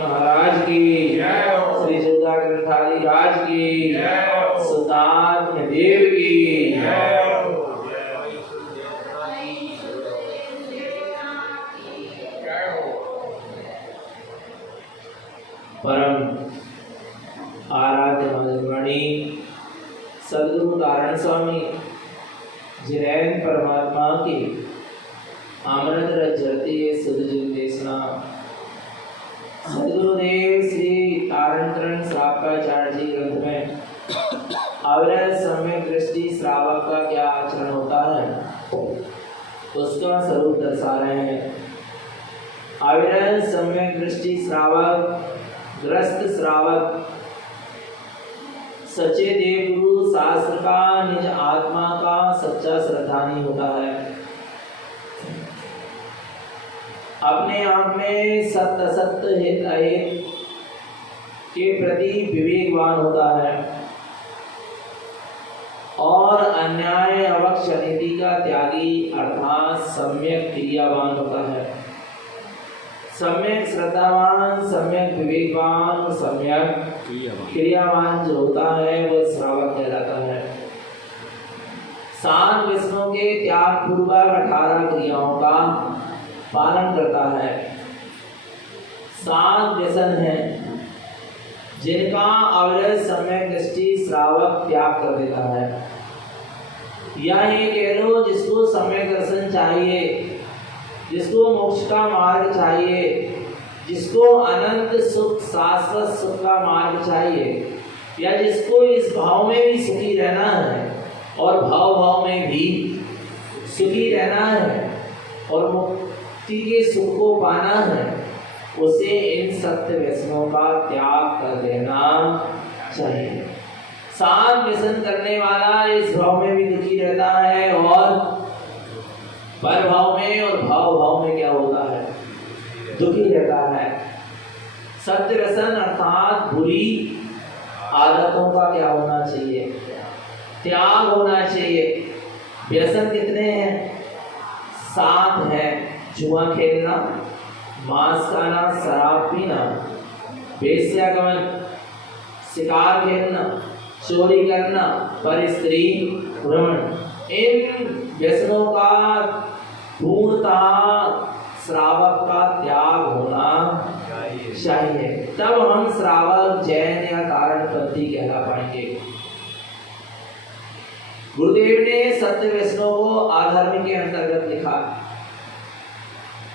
महाराज की जय, श्री सुधा ग्रंथाली राज की जय, सुल्तान देव की जय। परम आराध्य मधुमणि सद्गुरु नारायण स्वामी जिनैन परमात्मा की अमृत रजती सुधजीव देशना सद्गुरुदेव श्री तारणतरण श्रावकाचार्य जी ग्रंथ में अविरल सम्यक दृष्टि श्रावक का क्या आचरण होता है उसका स्वरूप दर्शा रहे हैं। अविरल सम्यक दृष्टि श्रावक ग्रस्त श्रावक सच्चे देव गुरु शास्त्र का निज आत्मा का सच्चा श्रद्धानी होता है। अपने आप में सत्य असत्य हित अहित के प्रति विवेकवान होता है और अन्याय अवक्ष नीति का त्यागी अर्थात सम्यक क्रियावान होता है। सम्यक श्रद्धावान, सम्यक विवेकवान और सम्यक क्रियावान जो होता है वह श्रावक कहलाता है। सात व्यसनों के त्याग पूर्वक 18 क्रियाओं का पालन करता है। 7 व्यसन हैं जिनका अविरल सम्यक दृष्टि श्रावक त्याग कर देता है। या ये कह लो जिसको सम्यक दर्शन चाहिए, जिसको मोक्ष का मार्ग चाहिए, जिसको अनंत सुख शाश्वत सुख का मार्ग चाहिए, या जिसको इस भाव में भी सुखी रहना है और भाव भाव में भी सुखी रहना है और मुक्ति के सुख को पाना है, उसे इन सत्य व्यसनों का त्याग कर देना चाहिए। 7 व्यसन करने वाला इस भाव में भी दुखी रहता है और पर भाव में और भाव भाव में क्या होता है, दुखी रहता है। सत्य व्यसन अर्थात बुरी आदतों का क्या होना चाहिए, त्याग होना चाहिए। व्यसन कितने हैं? 7 हैं। जुआ खेलना, मांस खाना, शराब पीना, वेश्यागमन, शिकार खेलना, चोरी करना, पर स्त्री भ्रमण। इन व्यसनों का पूर्णतः श्रावक का त्याग होना चाहिए, तब हम श्रावक जैन या तारणपंथी कहला पाएंगे। गुरुदेव ने सत्य व्यसनों को अधर्म के अंतर्गत लिखा।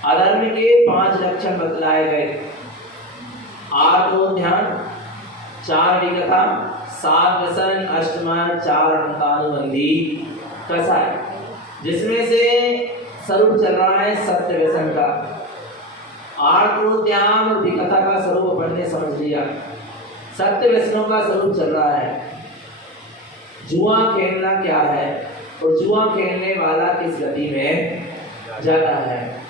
अधर्म के 5 लक्षण बतलाए गए। 8 ध्यान, 4 विकथा, 7 व्यसन, अष्टमा, 4 अंतानुबंधी कसाय, जिसमें से स्वरूप चल रहा है सत्य व्यसन का। 8 ध्यान और विकथा का स्वरूप अपन ने समझ लिया। सत्य व्यसनों का स्वरूप चल रहा है। जुआ खेलना क्या है और जुआ खेलने वाला किस गति में जाता है।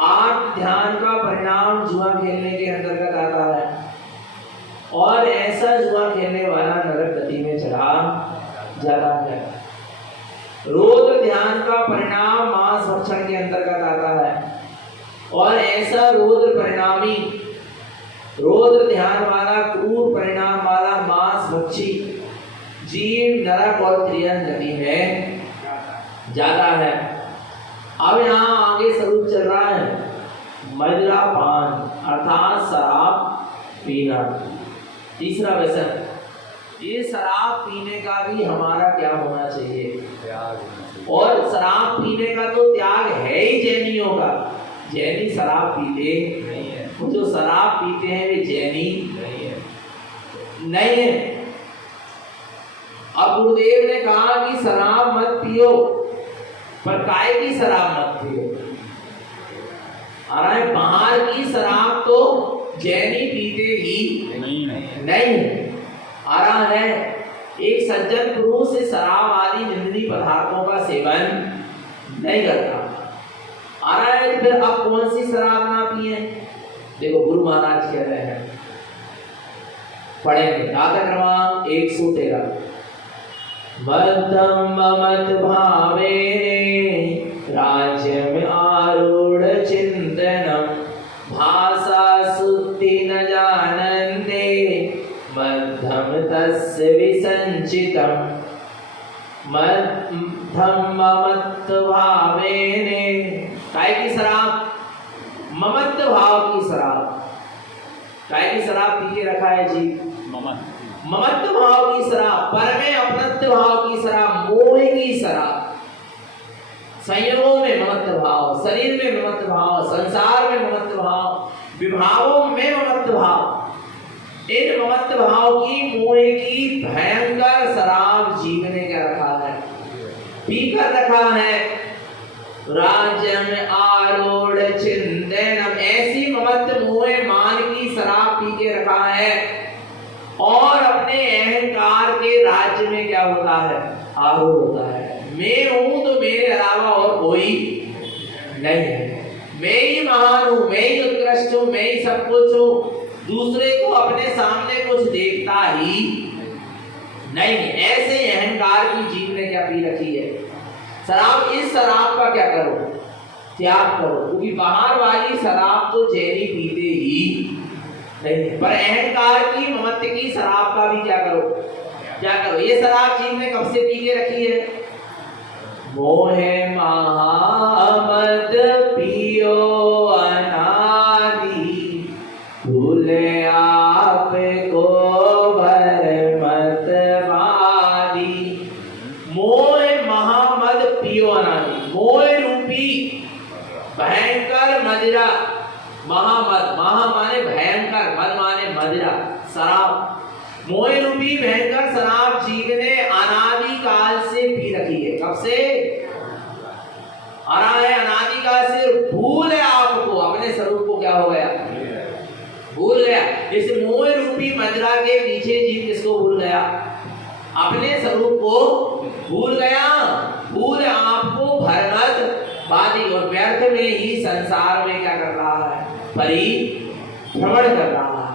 8 ध्यान का परिणाम जुआ खेलने के अंतर्गत आता है और ऐसा जुआ खेलने वाला नरक गति में चला जाता है। रौद्र ध्यान का परिणाम मांस भक्षण के अंतर्गत आता है और ऐसा रौद्र ध्यान वाला क्रूर परिणाम वाला मांस भक्षी जीव नरक और त्रियन गति में जाता है। अब यहाँ आगे स्वरूप चल रहा है मदिरा पान अर्थात शराब पीना। तीसरा व्यसन, ये शराब पीने का भी हमारा क्या होना चाहिए, और शराब पीने का तो त्याग है ही जैनियों का। जैनी शराब पीते नहीं है, जो शराब पीते हैं वे जैनी नहीं है। अब गुरुदेव ने कहा कि शराब मत पियो, पर काय की शराब मत पियो। अरे बाहर की शराब तो जैनी पीते ही नहीं आ रहा है। एक सज्जन पुरुष से शराब आदि निंदनीय पदार्थों का सेवन नहीं करता आ रहा है, तो फिर अब कौन सी शराब ना पिए। देखो गुरु महाराज कह रहे हैं, पढ़ेंगे गाथा क्रमांक 113। मतं ममत भावेने राज्य में आरूढ़ चिंतनम भाषा सुप्ति न जानन्ते मद्धम तस्य विसञ्चितम् मद्धम ममत्व भावेने। काय की शराब? ममत्व भाव की शराब। काय की शराब पी के रखा है जी? ममत्व भाव की शराब, पर में अपनत्व भाव की शराब, मोह की शराब। संयोगों में ममत्व भाव, शरीर में ममत्व भाव, संसार में ममत्व भाव, विभावों में ममत्व भाव। इन ममत्व भाव की, मोह की भयंकर शराब जीव ने क्या रखा है? पी कर रखा है। राज्यम आरूढ़ चिंतनम, ऐसी ममत्व मोह मान की शराब पी के रखा है और अपने अहंकार के राज्य में क्या होता है? आरूढ़ होता है। मैं हूं तो मेरे अलावा और कोई नहीं है, मैं ही महान हूं, मैं ही उत्कृष्ट हूं, मैं ही सब कुछ हूं, दूसरे को अपने सामने कुछ देखता ही नहीं। ऐसे अहंकार की जीव ने क्या पी रखी है? शराब। इस शराब का क्या करो? त्याग करो, क्योंकि बाहर वाली शराब तो जैनी पीते ही नहीं, पर अहंकार की, ममत्व की शराब का भी क्या करो? क्या करो? ये शराब जीव ने कब से पी के रखी है? मोहे महामद पियो अनादि, भूले आप को भर मत वादी। मोह महामद पियो अनादि, मोह रूपी भयंकर मदिरा। महामद, महा माने भयंकर, मद माने मदिरा, शराब। मोह रूपी भयंकर शराब जीव ने अनादि काल से पी रखी है। कब से? अनादि काल से। भूल है आपको, अपने स्वरूप को क्या हो गया? भूल गया। इस मोह रूपी मदिरा के पीछे जीव किसको भूल गया? अपने स्वरूप को भूल गया। भूल आपको भरमत वादी, और व्यर्थ में ही संसार में क्या कर रहा है? परिभ्रमण कर रहा है।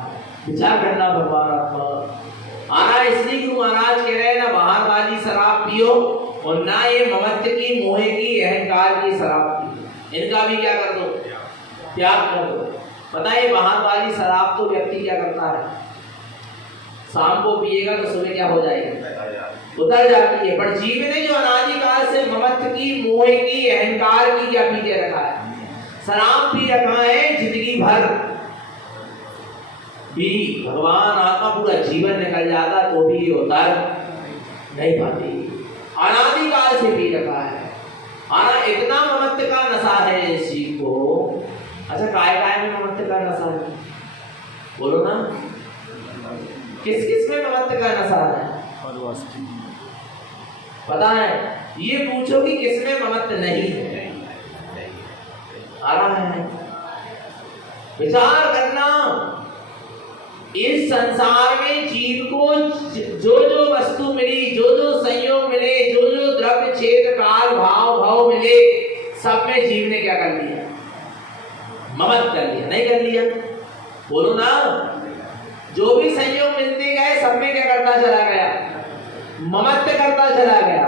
विचार करना भगवान आत्मा। इसलिए गुरु महाराज कह रहे हैं ना बाहर वाली शराब पियो और ना ये ममत्व की, मोह की, अहंकार की शराब पियो। इनका भी क्या कर दो? त्याग कर दो। पता है बाहर वाली शराब तो व्यक्ति क्या करता है? शाम को पिएगा तो सुबह क्या हो जाएगा? उतर जाती है। पर जीव ने जो अनादिकाल से ममत्व की, मोह की, अहंकार की क्या पी के रखा है? शराब पी रखा है जिंदगी भर भी। भगवान आत्मा पूरा जीवन निकल जाता तो भी उतर नहीं पाती। अनादिकाल से पी रखा है। इतना ममत्व का नशा है इस जीव को। अच्छा, काय काय में ममत्व का नशा है? बोलो ना, किस किस में ममत्व का नशा है? पता है? ये पूछो कि किसमें ममत्व नहीं है। आ रहा है विचार करना। इस संसार में जीव को जो जो वस्तु मिली, जो जो संयोग मिले, जो जो द्रव्य, क्षेत्र, काल, भाव, भाव मिले, सब में जीव ने क्या कर लिया? ममत्व कर लिया। नहीं कर लिया? बोलो ना। जो भी संयोग मिलते गए सब में क्या करता चला गया? ममत्व करता चला गया।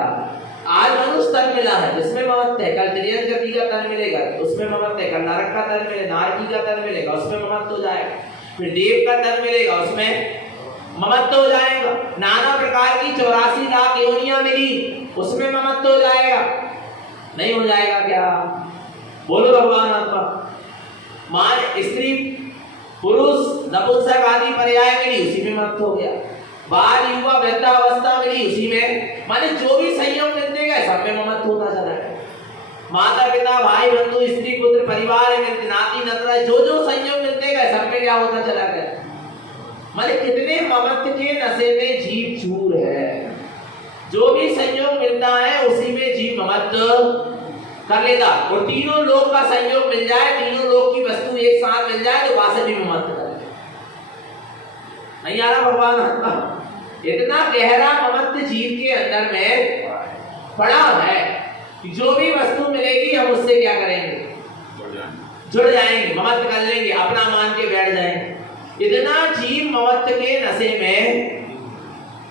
आज मनुष्य तन मिला है जिसमें ममत्व है, कल त्रियंत गति का तन मिलेगा उसमें ममत्व है, कल नरक का तन मिले, नारकी का तन मिलेगा उसमें ममत्व हो जाएगा, फिर देव का तन मिलेगा उसमें ममत्व हो जाएगा। नाना प्रकार की 84 लाख योनियां मिली उसमें ममत्व हो जाएगा। नहीं हो जाएगा क्या? बोलो भगवान आत्मा। मान स्त्री, पुरुष, नपुंसक आदि पर्याय मिली उसी में ममत्व हो गया। बाल, युवा, वृद्धावस्था मिली उसी में। माने जो भी संयोग मिलते गए सब में ममत्व होता चला गया। माता पिता, भाई बंधु, स्त्री पुत्र, परिवार, नाती नतरा, जो जो संयोग मिलते गए सब में क्या होता चला गया। माने कितने ममत्व के नशे में जीव चूर है। जो भी संयोग मिलता है उसी में जीव ममत्व कर लेता। और तीनों लोक का संयोग मिल जाए, तीनों लोक की वस्तु एक साथ मिल जाए तो वहां से भी ममत्व कर ले। नहीं आ रहा भगवान? इतना गहरा ममत्व जीव के अंदर में पड़ा है कि जो भी वस्तु मिलेगी हम उससे क्या करेंगे? जुड़ जाएंगे, ममत्व कर लेंगे, अपना मान के बैठ जाएंगे। इतना जीव ममत्व के नशे में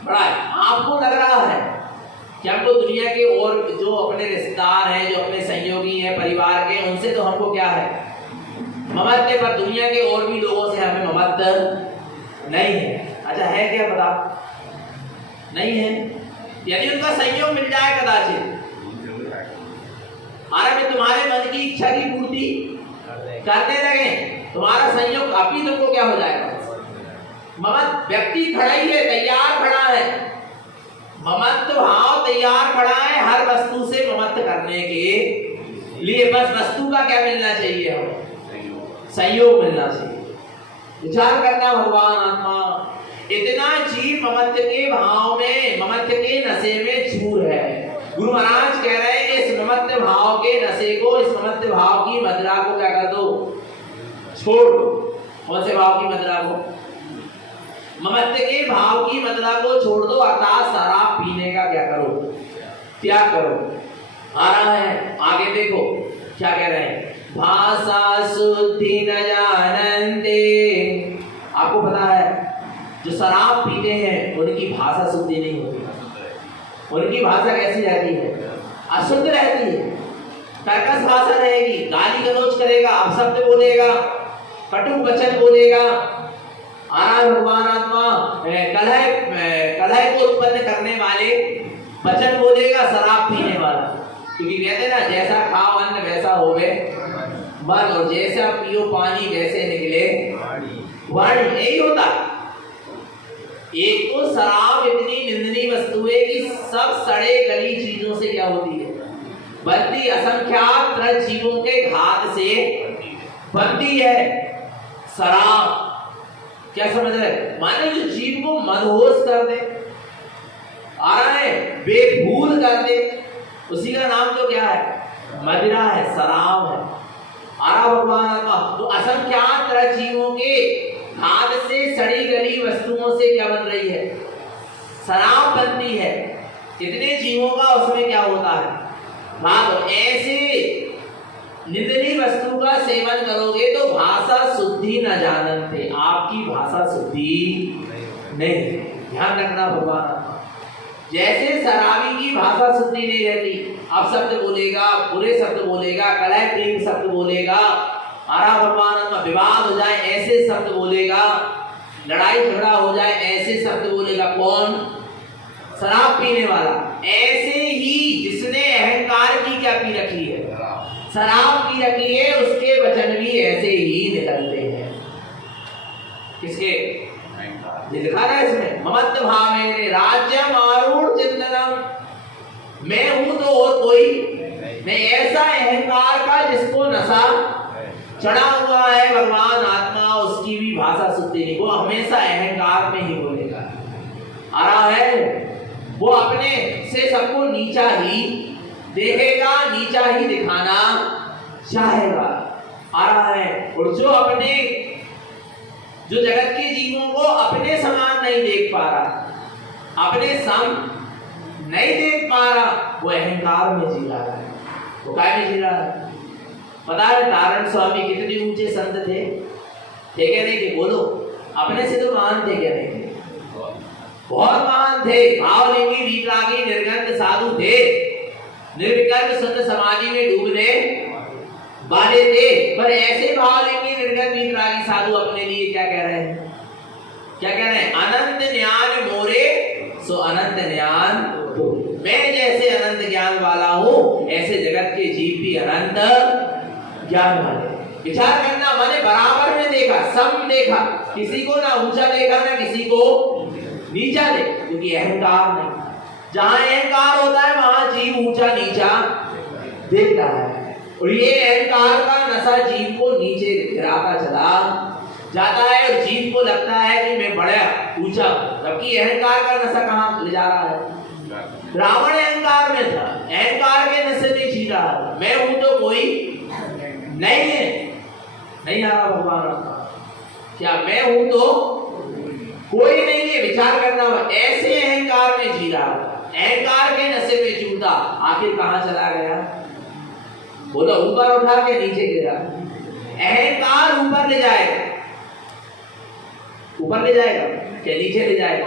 पड़ा है। आपको लग रहा है कि हमको दुनिया के और जो अपने रिश्तेदार हैं, जो अपने सहयोगी हैं परिवार के, उनसे तो हमको क्या है? ममत्व पर दुनिया के और भी लोगों से हमें ममत्व नहीं है। अच्छा है क्या पता? नहीं है। यदि उनका संयोग मिल जाए कदाचित, अरे मैं तुम्हारे मन की इच्छा की पूर्ति करने लगे, तुम्हारा संयोग काफी तुमको क्या हो जाएगा? ममत्व व्यक्ति खड़ा ही है, तैयार खड़ा है, ममत्व भाव तैयार खड़ा है हर वस्तु से ममत्व करने के लिए। बस वस्तु का क्या मिलना चाहिए? हमें संयोग मिलना चाहिए। विचार करना भगवान आत्मा, इतना जीव ममत्व के भाव में, ममत्व के नशे में चूर है। गुरु महाराज कह रहे हैं इस ममत्व भाव के नशे को, इस ममत्व भाव की मदिरा को क्या कर दो? छोड़ दो। कौन से भाव की मदिरा को? ममत्व के भाव की मदिरा को छोड़ दो, अर्थात शराब पीने का क्या करो? त्याग करो। आ रहा है आगे देखो क्या कह रहे हैं, भाषा शुद्धि न जानते। आपको पता है जो शराब पीते हैं उनकी भाषा शुद्धि नहीं होती। उनकी भाषा कैसी रहती है? अशुद्ध रहती है, कर्कश भाषा रहेगी, गाली गलौज करेगा, अपशब्द बोलेगा, कटु वचन बोलेगा। आराम भगवान आत्मा कलह को उत्पन्न करने वाले वचन बोलेगा शराब पीने वाला। क्योंकि कहते ना जैसा खाओ अन्न वैसा होवे मन, और जैसा पियो पानी वैसे निकले वाणी। यही होता। एक तो शराब इतनी निंदनीय वस्तु है कि सब सड़े गली चीजों से क्या होती है? बनती। असंख्यात जीवों के घात से बनती है शराब। क्या समझ रहे? माने जो जीव को मदहोश कर दे, आ रहा है बेभूल कर दे, उसी का नाम तो क्या है? मदिरा है, शराब है। आरा भगवान आत्मा तो असंख्यात जीवों के हाथ से सड़ी गली वस्तुओं से क्या बन रही है? शराब बनती है। इतने जीवों का उसमें क्या होता है? भाग। ऐसे निंदनीय वस्तु का सेवन करोगे तो भाषा शुद्धि न जानते, आपकी भाषा शुद्धि नहीं। ध्यान रखना भगवान आत्मा। जैसे शराबी की भाषा शुद्धि नहीं रहती, अपशब्द बोलेगा, बुरे शब्द बोलेगा, कलह प्रेम शब्द बोलेगा, आरा भगवान आत्मा विवाद हो जाए ऐसे शब्द बोलेगा, लड़ाई झगड़ा हो जाए ऐसे शब्द बोलेगा। कौन? शराब पीने वाला। ऐसे ही जिसने अहंकार की क्या पी रखी है? शराब पी रखी है, उसके वचन भी ऐसे ही निकलते हैं। किसके? लिखा है इसमें ममत्व भावेन राज्यम आरूढ़ चिंतनम। मैं हूं तो और कोई मैं, ऐसा अहंकार का जिसको नशा चढ़ा हुआ है भगवान आत्मा, उसकी भी भाषा शुद्धि नहीं। वो हमेशा अहंकार में ही बोलेगा। आ रहा है वो अपने से सबको नीचा ही देखेगा, नीचा ही दिखाना चाहेगा। आ रहा है और जो जगत के जीवों को अपने समान नहीं देख पा रहा, अपने सम नहीं देख पा रहा, वो अहंकार में जी रहा है। वो काय में जी रहा है? पता है नारायण स्वामी कितने ऊंचे संत थे क्या नहीं थे? बोलो। अपने से तो महान थे क्या नहीं थे? बहुत महान थे। भावलिंगी वीतरागी निर्गंध साधु थे, निर्विकल्प शुद्ध समाधि में डूबने वाले थे। पर ऐसे भावलिंगी निर्गंध वीतरागी साधु अपने लिए क्या कह रहे हैं? क्या कह रहे हैं? अनंत ज्ञान मोरे सो अनंत ज्ञान तो। मैं जैसे अनंत ज्ञान वाला हूं, ऐसे जगत के जीव भी अनंत ज्ञान वाले। विचार करना माने बराबर में देखा, सम देखा, किसी को ना ऊंचा देखा ना किसी को नीचा देखा, क्योंकि अहंकार नहीं। जहां अहंकार होता है वहां जीव ऊंचा नीचा देखता है, और ये अहंकार का नशा जीव को नीचे गिराता चला जाता है, और जीव को लगता है कि मैं बड़ा ऊंचा, जबकि अहंकार का नशा कहां ले जा रहा है? रावण अहंकार में था, अहंकार के नशे में जी रहा था। मैं हूं तो कोई नहीं है। नहीं आ रहा भगवान का क्या? मैं हूं तो कोई नहीं है। विचार करना, ऐसे अहंकार में जी रहा, अहंकार के नशे में जूता, आखिर कहां चला गया? बोलो। ऊपर उठा के नीचे गिरा। अहंकार ऊपर ले जाएगा, ऊपर ले जाएगा क्या नीचे ले जाएगा?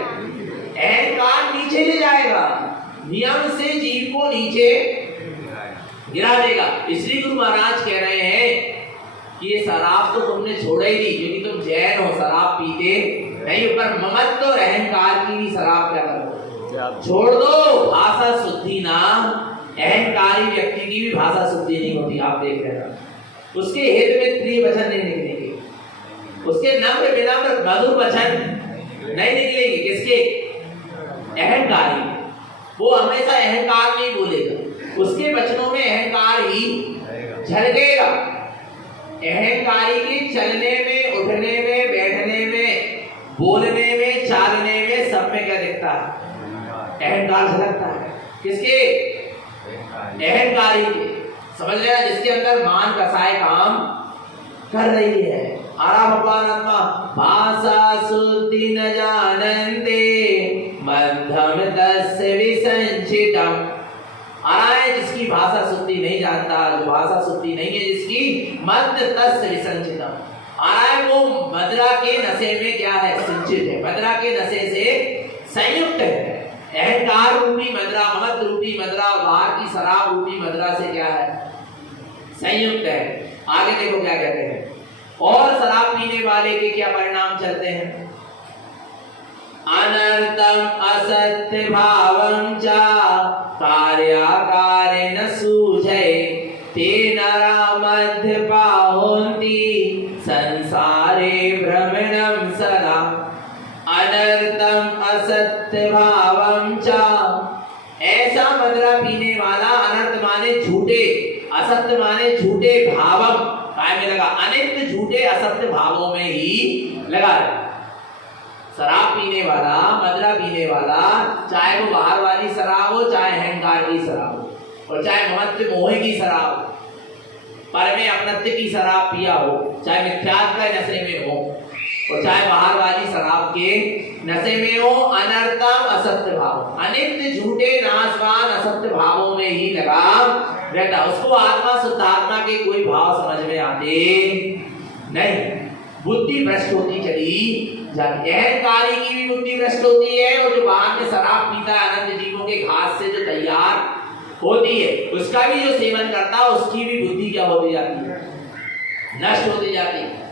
अहंकार नीचे ले जाएगा, नियम से जीव को नीचे गिरा देगा। इसलिए गुरु महाराज कह रहे हैं कि ये शराब तो तुमने छोड़ ही दी क्योंकि तुम जैन हो, शराब पीते नहीं, पर ममत्व और अहंकार की भी शराब क्या करो, छोड़ दो। भाषा शुद्धि ना, अहंकारी व्यक्ति की भी भाषा शुद्धि नहीं होती। आप देख रहे हैं उसके हित में प्रिय वचन नहीं निकलेंगे, उसके नम्र विनम्र मधुर वचन नहीं निकलेंगे। किसके? अहंकारी। वो हमेशा अहंकार नहीं बोलेगा, उसके वचनों में अहंकार ही झलकेगा। अहंकारी के चलने में, उठने में, बैठने में, बोलने में, चालने में, सब में क्या दिखता है? अहंकार झलकता है। किसके? अहंकारी के। समझ लेना, जिसके अंदर मान कसाय काम कर रही है। आरा भगवान आत्मा भाषा शुद्धि न जानन्ते मध्यम तस्य विसंचितम। आरा है जिसकी भाषा शुद्धि नहीं जानता, जो भाषा शुद्धि नहीं है जिसकी, मध्य तस्य विसंचितम। आरा है वो मदिरा के नशे में क्या है? संचित है, मदिरा के नशे से संयुक्त है। अहंकार रूपी मदिरा, ममत्व रूपी मदिरा, बाहर की शराब रूपी मदिरा से क्या है? संयुक्त है। आगे देखो क्या कहते हैं, और शराब पीने वाले के क्या परिणाम चलते हैं? अनर्थम असत्य भावं च कार्याकारे न सूझे ते नरा मध्यपा होन्ति संसारे भ्रमणं सदा। अनर्थम असत्य भावं च, ऐसा मदिरा पीने वाला, अनर्थ माने झूठे, असत्य माने झूठे, भावम काय में लगा, अनित्य झूठे असत्य भावों में ही लगा है। शराब पीने वाला, मदिरा पीने वाला, चाहे वो बाहर वाली शराब हो, चाहे अहंकार की शराब हो, और चाहे ममत्व मोह की शराब हो, पर में अपनत्व की शराब पिया हो, चाहे मिथ्यात्व के नशे में हो, और चाहे बाहर वाली शराब के नशे में हो, अनर्थम असत्य भाव, अनित्य झूठे नाशवान असत्य भावों में ही लगा रहता। उसको आत्मा शुद्धात्मा के कोई भाव समझ में आते नहीं, बुद्धि भ्रष्ट होती चली जाती। अहंकारी की भी बुद्धि भ्रष्ट होती है, और जो बाहर में शराब पीता है अनंत जीवों के घास से जो तैयार होती है, उसका भी जो सेवन करता है उसकी भी बुद्धि क्या होती जाती है? नष्ट होती जाती है।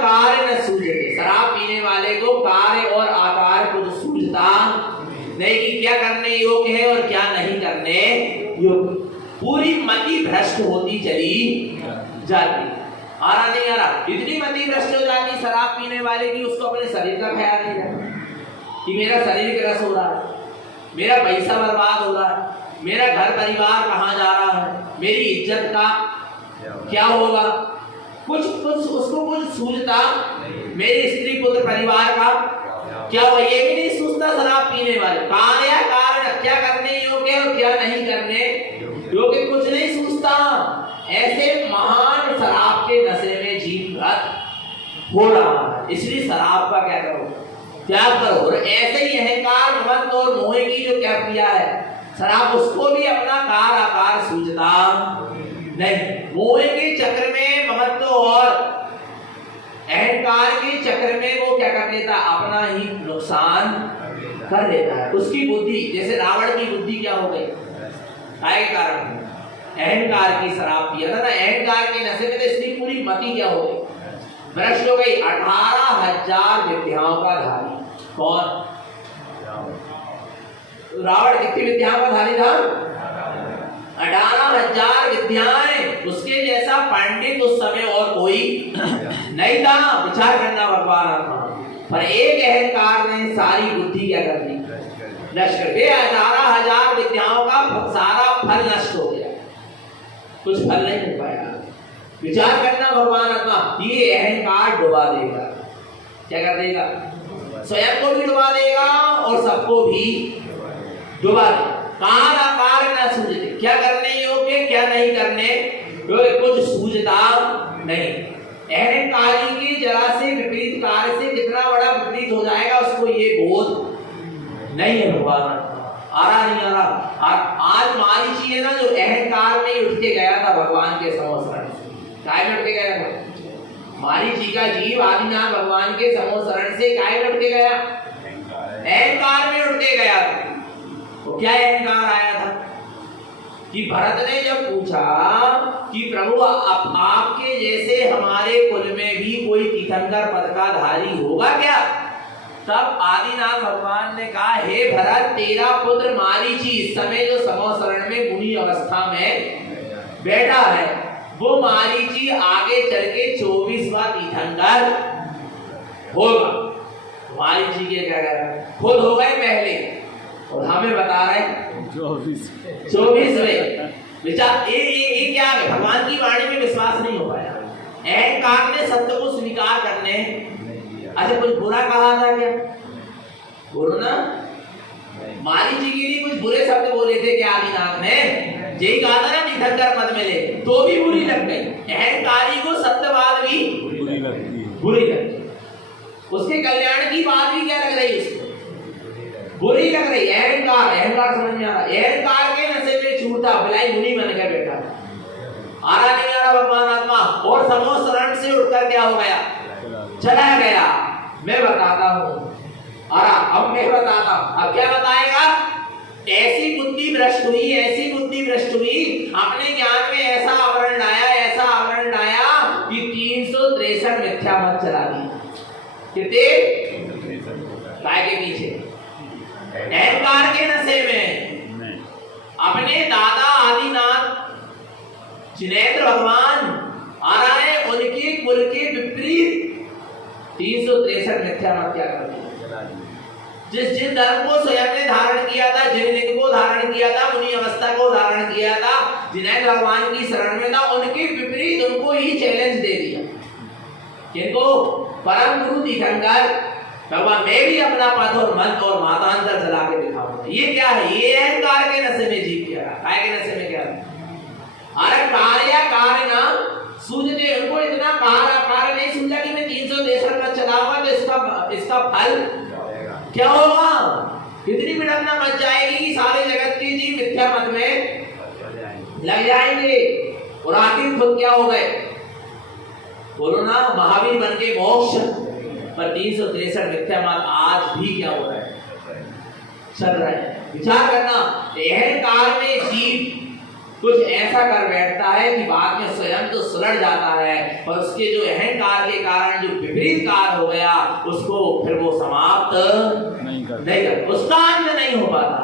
कार्य न सूझते, शराब पीने वाले को कार्य और आकार को जो सूझता नहीं कि क्या करने योग्य है और क्या नहीं करने योग्य, पूरी मति भ्रष्ट होती चली जाती। आ रहा नहीं आ रहा? इतनी मति भ्रष्ट हो जाती शराब पीने वाले की, उसको अपने शरीर का ख्याल नहीं रहता कि मेरा शरीर ग्रस्त हो रहा है, मेरा पैसा बर्बाद हो रहा है, मेरा घर परिवार कहाँ जा रहा है, मेरी इज्जत का क्या होगा, कुछ उसको कुछ सूझता, मेरी स्त्री पुत्र परिवार का क्या हुआ, ये भी नहीं सोचता शराब पीने वाले। कार्य कारण, क्या करने योग्य और क्या नहीं करने योग्य, कुछ नहीं सोचता। ऐसे महान शराब के नशे में जीवघात हो रहा है, इसलिए शराब का क्या करो, त्याग करो। और ऐसे ही अहंकार, ममत्व और मोह की जो क्या पिया है शराब, उसको भी अपना कार आकार सूझता नहीं। मोह के चक्र में, ममत्व और अहंकार के चक्र में वो क्या कर लेता, अपना ही नुकसान कर लेता है। उसकी बुद्धि, जैसे रावण की बुद्धि क्या हो गई, काय के कारण, अहंकार की शराब पिया था ना, अहंकार के नशे में, तो इसकी पूरी मति क्या हो गई, भ्रष्ट हो गई। 18,000 विद्याओं का धारी। कौन? रावण कितनी विद्याओं का धारी था? 18,000 विद्याएं। उसके जैसा पंडित उस समय और कोई नहीं था। विचार करना भगवान आत्मा, पर एक अहंकार ने सारी बुद्धि क्या कर दी, नष्ट कर दिया। 18,000 विद्याओं का सारा फल नष्ट हो गया, कुछ फल नहीं मिल पाया। विचार करना भगवान आत्मा, ये अहंकार डुबा देगा। क्या कर देगा? स्वयं को भी डुबा देगा और सबको भी डुबा देगा। कार आकार न सूझते, क्या करने योग्य क्या नहीं करने योग्य, कुछ सूझता नहीं। अहंकारी की जरा से विपरीत कार्य से कितना बड़ा विपरीत हो जाएगा उसको ये बोध नहीं है। भगवान आ रहा नहीं आ रहा? आज मारीची है ना, जो अहंकार में उठ के गया था भगवान के समोसरण, काय में उठ के गया था? मारीची का जीव आदिनाथ भगवान के समोसरण से काय में उठ के गया? अहंकार में उठ के गया था। तो क्या अहंकार आया था? कि भरत ने जब पूछा कि प्रभु आपके जैसे हमारे कुल में भी कोई तीर्थंकर पद का धारी होगा क्या, तब आदिनाथ भगवान ने कहा, हे भरत, तेरा पुत्र मारीची इस समय जो समोसरण में मुनि अवस्था में बैठा है, वो मारीची आगे चल के 24वां तीर्थंकर होगा। मारीची के क्या कह रहा है, खुद हो गए पहले और हमें बता रहे 24वें। विचार ये क्या है, भगवान की वाणी में विश्वास नहीं हो पाया। अहंकार ने सत्य को स्वीकार करने, अच्छा कुछ बुरा कहा था क्या, बोलो ना, मारीची के लिए कुछ बुरे शब्द बोले थे क्या आदिनाथ ने, यही कहा था ना तीर्थंकर पद में ले, तो भी बुरी लग गई। अहंकारी को सत्यवाद भी बुरी लगती, उसके कल्याण की बात भी क्या लग रही, उसको बुरी लग रही। अहंकार समझ में आ रहा, अहंकार के नशे में छूटा बिलाई मुनि बन गया बेटा, आ रहा नहीं आ रहा भगवान आत्मा, और समोसरण से उठकर क्या हो गया, चला गया। मैं बताता हूँ, अब मैं बताता हूँ, अब क्या बताएगा, ऐसी बुद्धि भ्रष्ट हुई, ऐसी बुद्धि भ्रष्ट हुई, अपने ज्ञान में ऐसा आवरण लाया, ऐसा आवरण लाया कि 363 मिथ्या मत चला दिया। कितने काय के पीछे, अहंकार के नशे में अपने दादा आदिनाथ जिनेंद्र भगवान आ रहा है, उनके कुल के विपरीत 363 मिथ्या मत क्या कर दिया। जिन धर्म को स्वयं ने धारण किया था, जिन लिंग को धारण किया था, मुनि अवस्था को धारण किया था, जिनेंद्र भगवान की शरण में था, उनके विपरीत उनको ही चैलेंज दे दिया। किनको, परम गुरु तीर्थंकर भगवान, मैं भी अपना पद और मन और मातांतर चला के दिखाऊंगा। ये क्या है, ये अहंकार के नशे में जीव किया, काय के नशे में क्या, अरे कार्य ना सूझते, उनको इतना कार्य नहीं सूझा कि मैं 363 मत चलाऊंगा तो इसका फल क्या होगा, कितनी विडंबना मच जाएगी कि सारे जगत के जीव मिथ्या मत में लग जाएंगे, और आखिर खुद क्या हो गए, बोलो ना, महावीर बन के मोक्ष, पर 363 मिथ्या मत आज भी क्या हो रहा है, चल रहा है। विचार करना, अहंकार में जीव कुछ ऐसा कर बैठता है कि बाद में स्वयं तो सुलझ जाता है, और उसके जो अहंकार के कारण जो विपरीत कार्य हो गया, उसको फिर वो समाप्त नहीं कर, उसका अंत नहीं हो पाता।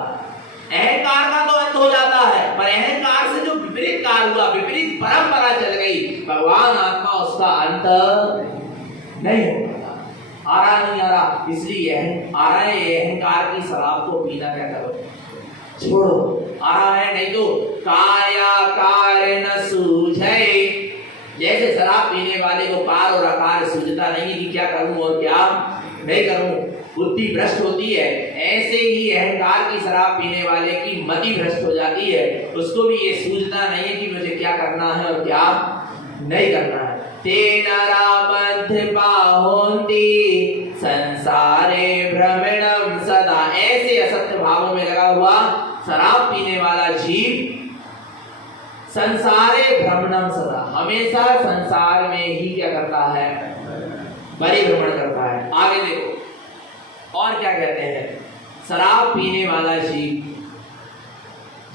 अहंकार का तो अंत हो जाता है, पर अहंकार से जो विपरीत कार्य हुआ, विपरीत परंपरा चल गई, भगवान आत्मा उसका अंत नहीं हो पाता। आ रहा नहीं आ रहा, इसलिए आ रहा है, अहंकार की शराब को पीना क्या करो, छोड़ो। आ रहा है, नहीं तो काया कार्य न सूझे, जैसे शराब पीने वाले को कार और आकार सूझता नहीं है कि क्या करूं और क्या नहीं करूं, बुद्धि भ्रष्ट होती है, ऐसे ही अहंकार की शराब पीने वाले की मति भ्रष्ट हो जाती है, उसको भी ये सूझता नहीं है कि मुझे क्या करना है और क्या नहीं करना है। तेनरा मध्य पाहोंती संसारे भ्रमणम सदा, ऐसे असत्य भावों में लगा हुआ शराब पीने वाला जीव संसारे भ्रमणम सदा, हमेशा संसार में ही क्या करता है, परिभ्रमण करता है। आगे देखो और क्या कहते हैं, शराब पीने वाला जीव,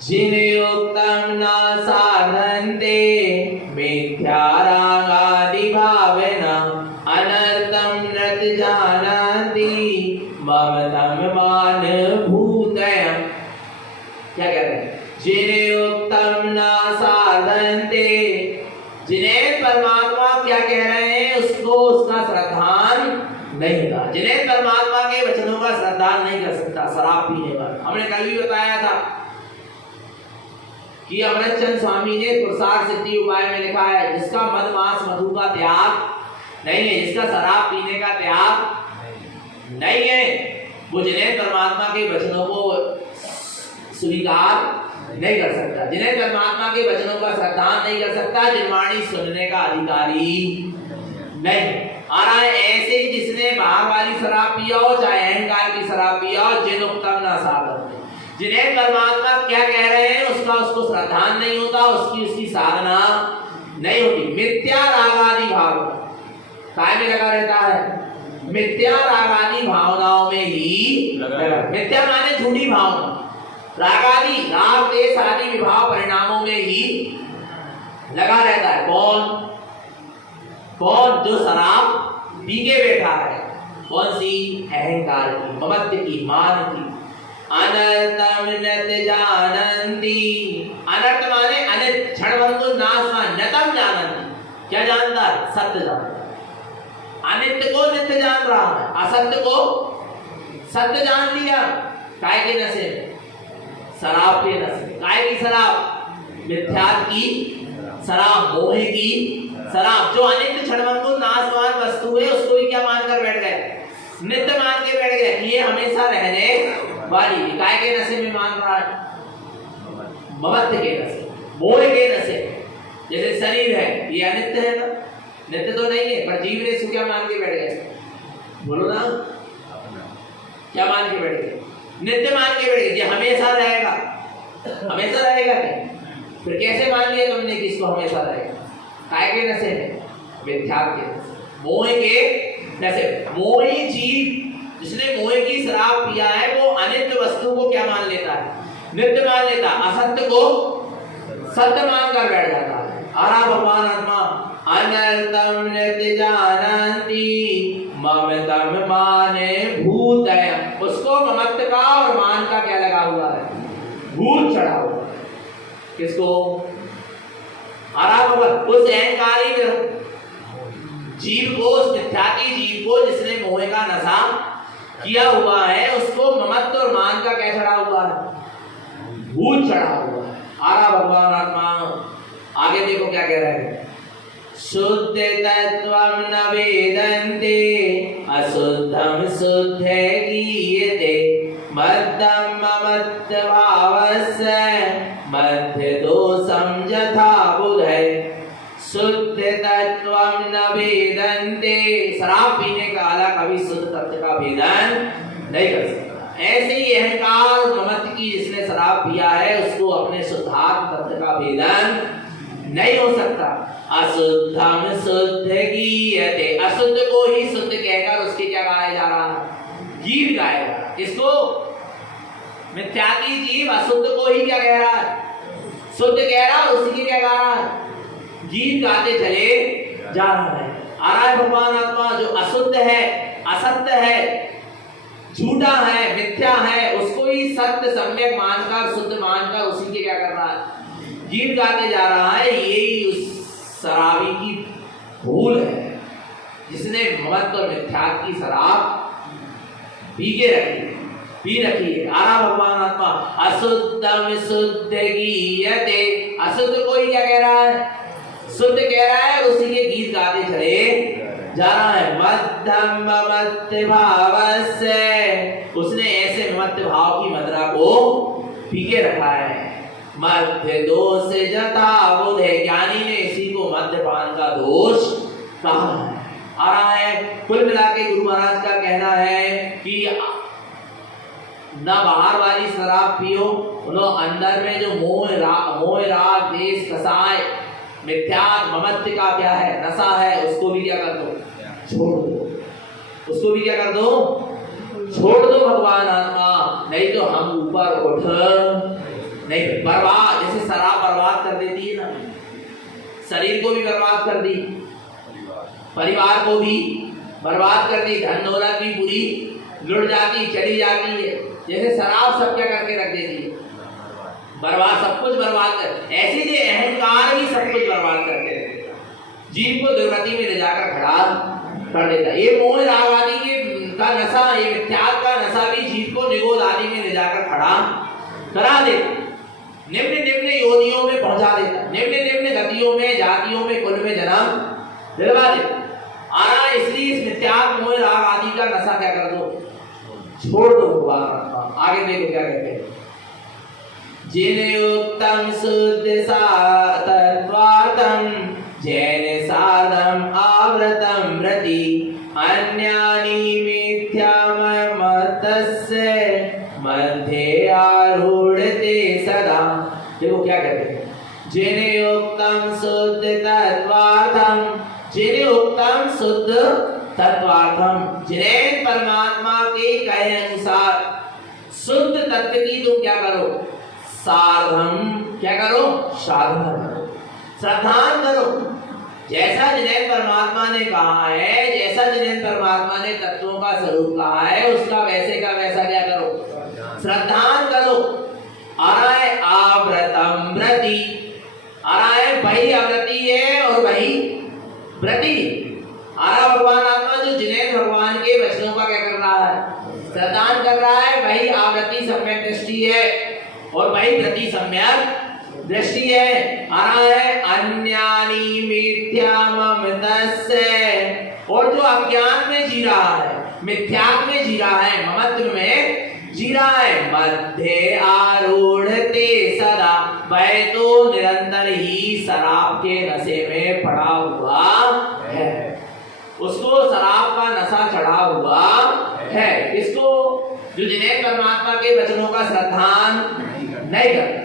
जिनयुक्तम न साधन्ते मिथ्या रागादि भावेन अनर्थम नृत जानन्ति ममतम मान भूतयम्। क्या कहते हैं, जिनयुक्तम न साधन्ते, जिन्हें परमात्मा क्या कह रहे हैं उसको उसका श्रद्धान नहीं होता, जिन्हें परमात्मा के वचनों का श्रद्धान नहीं कर सकता शराब पीने वाला। हमने कल भी बताया था कि अमृतचंद स्वामी ने पुरुषार्थ सिद्धि उपाय में लिखा है, जिसका मद मांस मधु का त्याग नहीं है, जिसका शराब पीने का त्याग नहीं है, वो जिन्हें परमात्मा के वचनों को स्वीकार नहीं कर सकता, जिन्हें परमात्मा के वचनों का श्रद्धान नहीं कर सकता, जिनवाणी सुनने का अधिकारी नहीं। आ रहा है, ऐसे ही जिसने बाहर वाली शराब पिया हो, चाहे अहंकार की शराब पिया हो, जिन उत्तम ना साधन, जिन्हें परमात्मा क्या कह रहे हैं उसको श्रद्धान नहीं होता, उसकी साधना नहीं होती। मिथ्या रागादि भाव काय में लगा रहता है, मिथ्या रागादि भावनाओं में ही, मिथ्या माने झूठी भावना, राग देश आदि विभाव परिणामों में ही लगा रहता है। कौन? जो शराब पी के बैठा है। कौन सी? अहंकार की, ममत्व की, मान की। अनर्थम नत जानन्ति, अनर्थ माने अनित, क्षणभंगुर नाशवान, नतम जानन्ति, क्या जानता है? सत्य जानता है। अनित्य को नित्य जान रहा है, असत्य को सत्य जान लिया। काय के नशे? शराब के नशे। काय की शराब? मिथ्यात्व की शराब, मोह की शराब। जो अनित्य क्षणभंगुर नाशवान वस्तु है उसको ही क्या मानकर बैठ गए? नित्य मान के बैठ गए। ये हमेशा रहने वाली। काय के नशे में मान रहा है? ममत्व के नशे, मोह के नशे। जैसे शरीर है, ये अनित्य है ना, नित्य तो नहीं है, पर जीव ने इसको क्या मान के बैठ गए? बोलो ना, क्या मान के बैठ गए? नित्य मान के बैठ गए। ये हमेशा रहेगा। हमेशा रहेगा क्या? फिर कैसे मान लिया तुमने कि इसको हमेशा रहेगा? काय के नशे में? मिथ्यात्व के नशे, मोह के नशे। मोही जीव जिसने मोह की शराब पिया है वो अनित्य वस्तु को क्या मान लेता है? नित्य मान लेता। असत्य को सत्य मान कर बैठ जाता है। आरा भगवान आत्मा अनर्थम नित्य जानन्ति ममतम माने भूतय। उसको ममत्व का और मान का क्या लगा हुआ है? भूत चढ़ा हुआ है। किसको? आरा भगवान, उस अहंकारी जीव को, उस मिथ्याती जीव को जिसने मोह का नशा किया हुआ है, उसको ममत्व और मान का क्या चढ़ा हुआ है? भूत चढ़ा हुआ है। आरा भगवान आत्मा। आगे देखो क्या कह रहे हैं। शुद्ध तत्वं न वेदन्ते अशुद्धं शुद्धे गीयते मद्दं ममत्वभावस्य मध्य दोषं यथा बुधै। शुद्ध तत्वं न वेदन्ते, शराब पीने का आला कभी शुद्ध तत्व का भेदन नहीं कर सकता। ऐसे ही अहंकार ममत्व की जिसने शराब पिया है उसको अपने शुद्धात्म तत्व का भेदन नहीं हो सकता। अशुद्धम शुद्ध गीयते, अशुद्ध को ही शुद्ध कहकर उसके क्या गाया जा रहा है? गीत गाया जा रहा है। किसको? मिथ्याती जीव अशुद्ध को ही क्या कह रहा है? शुद्ध कह रहा है, उसी की क्या गा रहा है? गीत गाते चले जा रहा है। आ रहा है भगवान आत्मा। जो अशुद्ध है, असत्य है, झूठा है, मिथ्या है, उसको ही सत्य सम्यक मानकर, शुद्ध मानकर उसी के क्या कर रहा है? गीत गाते जा रहा है। यही उस शराबी की भूल है जिसने ममत्व और मिथ्यात्व की शराब पी रखी है। आरा भगवान आत्मा अशुद्धम शुद्ध गीयते, अशुद्ध को ही क्या कह रहा है? शुद्ध कह रहा है, उसी के गीत गाते चले जा रहा है। मध्यम ममत्व भावस्य, उसने ऐसे ममत्व भाव की मदिरा को पी के रखा है। मध्य दोष जता बुध, ज्ञानी ने इसी को मद्यपान का दोष कहा है। आ रहा है। कुल मिला के गुरु महाराज का कहना है कि ना बाहर वाली शराब पियो, अंदर में जो मोह राग देश कसाय मिथ्यात्व ममत्व का क्या है? नशा है, उसको भी क्या कर दो? छोड़ दो। उसको भी क्या कर दो? छोड़ दो भगवान आत्मा। नहीं तो हम ऊपर उठ नहीं। बर्बाद, जैसे शराब बर्बाद कर देती है ना, शरीर को भी बर्बाद कर दी, परिवार को भी बर्बाद कर दी, धन दौलत भी पूरी लुट जाती, चली जाती है। जैसे शराब सब क्या करके रख देती है? बर्बाद, सब कुछ बर्बाद कर। ऐसे ही अहंकार ही सब कुछ बर्बाद करके रखेगा, जीव को दुर्गति में ले जाकर खड़ा कर देता है। ये मोह राग आदि का नशा, ये मिथ्यात्व का नशा भी जीव को निगोद आदि में ले जाकर खड़ा करा देता, निम्न निम्न योनियों में पहुंचा देता, निम्न निम्न गतियों में, जातियों में, कुल में जन्म दिलवा देता। आना इसलिए इस मिथ्यात्व मोह राग आदि का नशा क्या कर दो? छोड़ दो भगवान। आगे देखो क्या कहते हैं। जिन उत्तम शुद्ध तत्वार्थम जैन साधम आवृतम रति अन्यानि मिथ्यामतस्य मध्ये आरूढ़ते सदा। देखो क्या कहते हैं। जिन उत्तम शुद्ध तत्वार्थम, जिन उत्तम शुद्ध तत्वार्थम, जिन्हें परमात्मा के कहे अनुसार शुद्ध तत्व की तुम क्या करो? साधम, क्या करो? साधना करो, श्रद्धान करो। जैसा जिनेन्द्र परमात्मा ने कहा है, जैसा जिनेन्द्र परमात्मा ने तत्वों का स्वरूप कहा है, उसका वैसे का वैसा क्या करो? श्रद्धान करो। अराय आवृतम व्रति, अराय वही अव्रति है और वही व्रति। आरा भगवान आत्मा जो जिनेन्द्र भगवान के वचनों का क्या कर रहा है? श्रद्धान कर रहा है। वही आवृत्ति सम्यक दृष्टि है और वही व्रति सम्यक दृष्टि है। आरा है अन्यानि मिथ्याममतस्य, और जो अज्ञान में जी रहा है, मिथ्यात्व में जी रहा है, ममत्व में जी रहा है, मध्य आरूढ़ते सदा, वह तो निरंतर ही शराब के नशे में पड़ा हुआ है। उसको शराब का नशा चढ़ा हुआ है। इसको जो जिनेन्द्र परमात्मा के वचनों का श्रद्धान नहीं करता,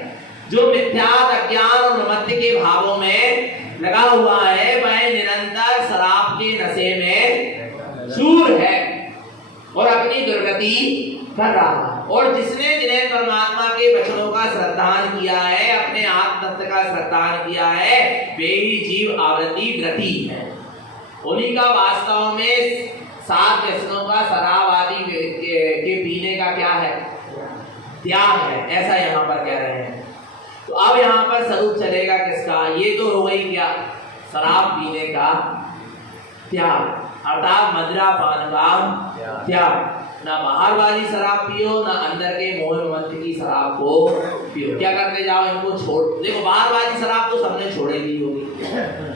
जो मिथ्यात अज्ञान और ममत्व के भावों में लगा हुआ है, वह निरंतर शराब के नशे में चूर है और अपनी दुर्गति कर रहा है। और जिसने जिनेन्द्र परमात्मा के वचनों का श्रद्धान किया है, अपने आत्म तत्व का श्रद्धान किया है, वे ही जीव आवृत्ति व्रति है। उन्हीं का वास्तव में 7 व्यसनों का, शराब आदि के पीने का क्या है? त्याग है। ऐसा यहाँ पर कह रहे हैं। तो अब यहाँ पर स्वरूप चलेगा किसका? ये तो हो गई क्या? शराब पीने का त्याग, अर्थात मदिरा पान का त्याग। ना बाहर वाली शराब पियो, ना अंदर के मोह ममत्व की शराब को पियो। क्या करते जाओ? इनको छोड़। देखो, बाहर वाली शराब तो सबने छोड़ी दी होगी,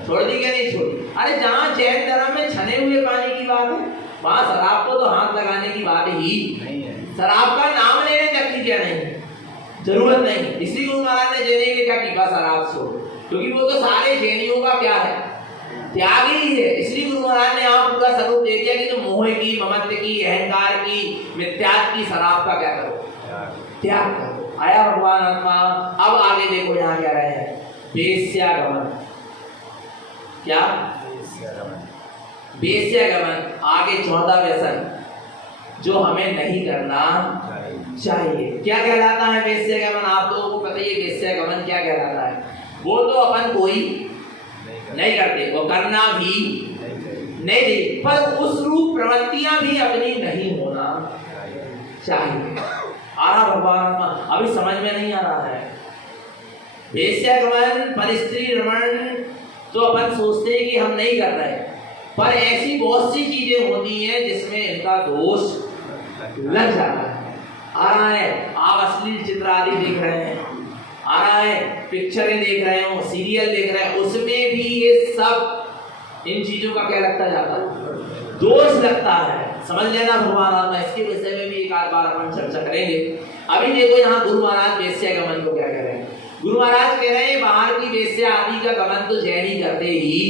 छोड़ दी क्या नहीं छोड़ी? अरे जहाँ जैन धर्म में छने हुए पानी की बात है, वहाँ शराब को तो हाथ लगाने की बात ही नहीं है। शराब का नाम लेने तक की क्या नहीं, जरूरत नहीं। इसलिए गुरु महाराज ने जैनी ने क्या टीका शराब छोड़, क्योंकि वो तो सारे जैनियों का क्या है? त्याग ही है। इसलिए गुरु महाराज ने यहाँ पूरा स्वरूप दे दिया कि तुम मोह की, ममत्व की, अहंकार की, मिथ्यात्व की शराब का क्या करो? त्याग करो। आया भगवान आत्मा। अब आगे देखो, यहाँ क्या रहे हैं? वेश्यागमन। क्या? वेश्यागमन। आगे 14 व्यसन जो हमें नहीं करना चाहिए। क्या कहलाता है वेश्यागमन? आप लोगों को पता ही है वेश्यागमन क्या कहलाता है। वो तो अपन कोई नहीं करते, वो करना भी नहीं दे, पर उस रूप प्रवृत्तियां भी अपनी नहीं होना चाहिए। आ रहा भगवान? अभी समझ में नहीं आ रहा है। वेश्यागमन, परस्त्री रमण तो अपन सोचते हैं कि हम नहीं कर रहे, पर ऐसी बहुत सी चीजें होती हैं जिसमें इनका दोष लग जाता है। आ रहा है, आप अश्लील चित्र आदि देख रहे हैं, आ रहा है पिक्चरें देख रहे हो, सीरियल देख रहे हैं, उसमें भी ये सब इन चीजों का क्या लगता जाता है? दोष लगता है। समझ लेना भगवान आत्मा। इसके विषय में भी एक आध बार अपन चर्चा करेंगे। अभी देखो यहाँ गुरु महाराज वेश्यागमन को क्या कह रहे हैं। गुरु महाराज कह रहे हैं बाहर की वेश्या आदि का गमन तो जैनी करते ही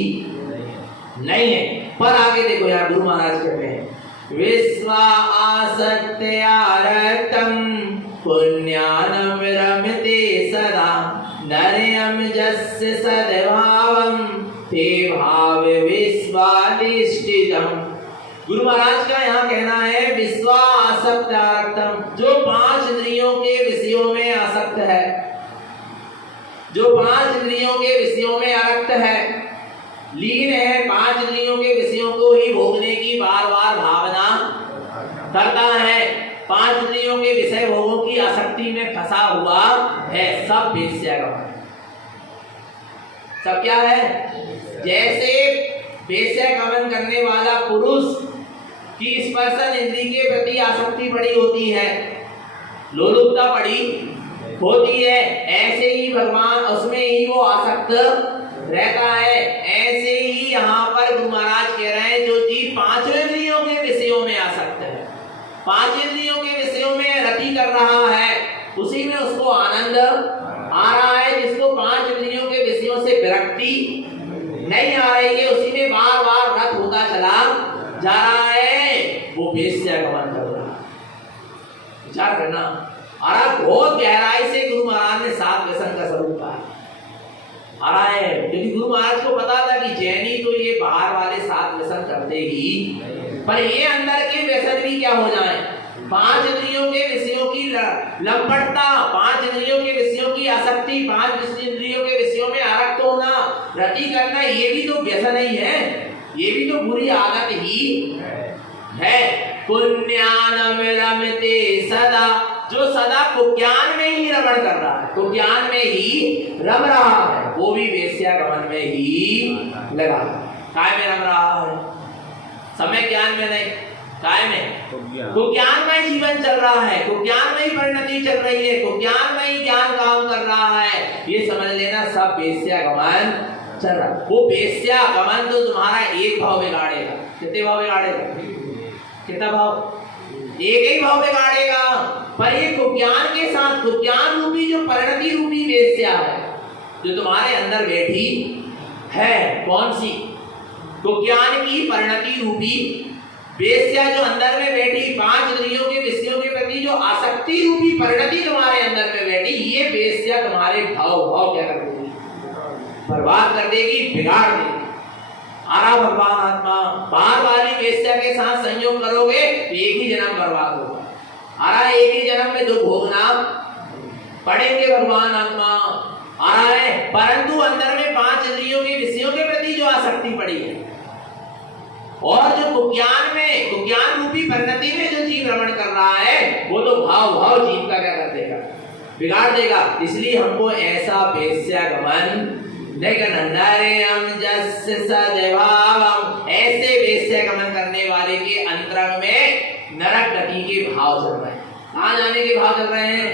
नहीं है। पर आगे देखो यार, गुरु महाराज कहते हैं विश्वा आसक्त्यारक्तम पुण्यानं विरमते सदा नरयं यस्य सद्भावं ते भाव विश्वाधिष्ठितम्। गुरु महाराज का यहाँ कहना है विश्वा आसक्त्यारक्तम, जो 5 इंद्रियों के विषयों में आसक्त है, जो 5 इंद्रियों के विषयों में आसक्त है, लीन है, 5 इंद्रियों के विषयों को ही भोगने की बार बार भावना करता है, 5 इंद्रियों के विषय भोगों की आसक्ति में फंसा हुआ है, सब वेश्यागमन। सब क्या है? जैसे वेश्यागमन करने वाला पुरुष की स्पर्शन इंद्री के प्रति आसक्ति बड़ी होती है, लोलुपता बड़ी होती है, ऐसे ही भगवान उसमें ही वो आसक्त रहता है। ऐसे ही यहाँ पर गुरु महाराज कह रहे हैं जो जीव 5 इंद्रियों के विषयों में आसक्त है, 5 इंद्रियों के विषयों में रति कर रहा है, उसी में उसको आनंद आ रहा है। जिसको 5 इंद्रियों के विषयों से विरक्ति नहीं आ रही है, उसी में बार बार रत होता चला जा रहा है, वो वेश्यागमन कर रहा है। विचार करना। और बहुत गहराई से गुरु महाराज ने 7 व्यसन का स्वरूप कहा आ रहा है, क्योंकि गुरु महाराज को पता था कि जैनी तो ये बाहर वाले 7 व्यसन करते ही, पर ये अंदर के व्यसन भी क्या हो जाए? पांच इंद्रियों के विषयों की लंपटता, पांच इंद्रियों के विषयों की आसक्ति, पांच इंद्रियों के विषयों में आरक्त होना, रति करना, ये भी तो व्यसन ही है, ये भी तो बुरी आदत ही है। पुण्यान विरमते सदा, जो सदा कुज्ञान में ही रमण कर रहा है, कुज्ञान में ही रम रहा है, वो भी वेश्यागमन में ही लगा, काय में रम रहा है, समय ज्ञान में नहीं, काय में कुज्ञान में जीवन चल रहा है, कुज्ञान में ही परिणति चल रही है, कुज्ञान में ही ज्ञान काम कर रहा है, ये समझ लेना सब वेश्यागमन चल रहा है। वो वेश्यागमन तो तुम्हारा एक भाव बिगाड़ेगा, कितने भाव बिगाड़ेगा, कितना भाव, एक ही भाव बिगाड़ेगा, पर ये कुज्ञान के साथ, कुज्ञान रूपी जो परिणति रूपी वेश्या है जो तुम्हारे अंदर बैठी है, कौन सी, कुज्ञान की परिणति रूपी वेश्या जो अंदर में बैठी, पांच इंद्रियों के विषयों के प्रति जो आसक्ति रूपी परिणति तुम्हारे अंदर में बैठी, ये वेश्या तुम्हारे भाव क्या कर देगी, बर्बाद कर देगी, बिगाड़ देगी। आरा भगवान आत्मा, बार बारी वेश्या के साथ संयोग करोगे तो एक ही जन्म बर्बाद होगा। आरा एक ही जन्म में दुख भोगना पड़ेंगे भगवान आत्मा आ रहा है, परंतु अंदर में पांच इंद्रियों के विषयों के प्रति जो आसक्ति पड़ी है और जो कुज्ञान रूपी परिणति में जो जीव रमण कर रहा है, वो तो भाव जीव का क्या कर देगा, बिगाड़ देगा। इसलिए हमको ऐसा वेश्यागमन नहीं करना। नरेयम जस्य सदैवावम, ऐसे वेश्यागमन करने वाले के अंतरंग में नरक गति के भाव चल रहे हैं। कहाँ जाने के भाव चल रहे हैं,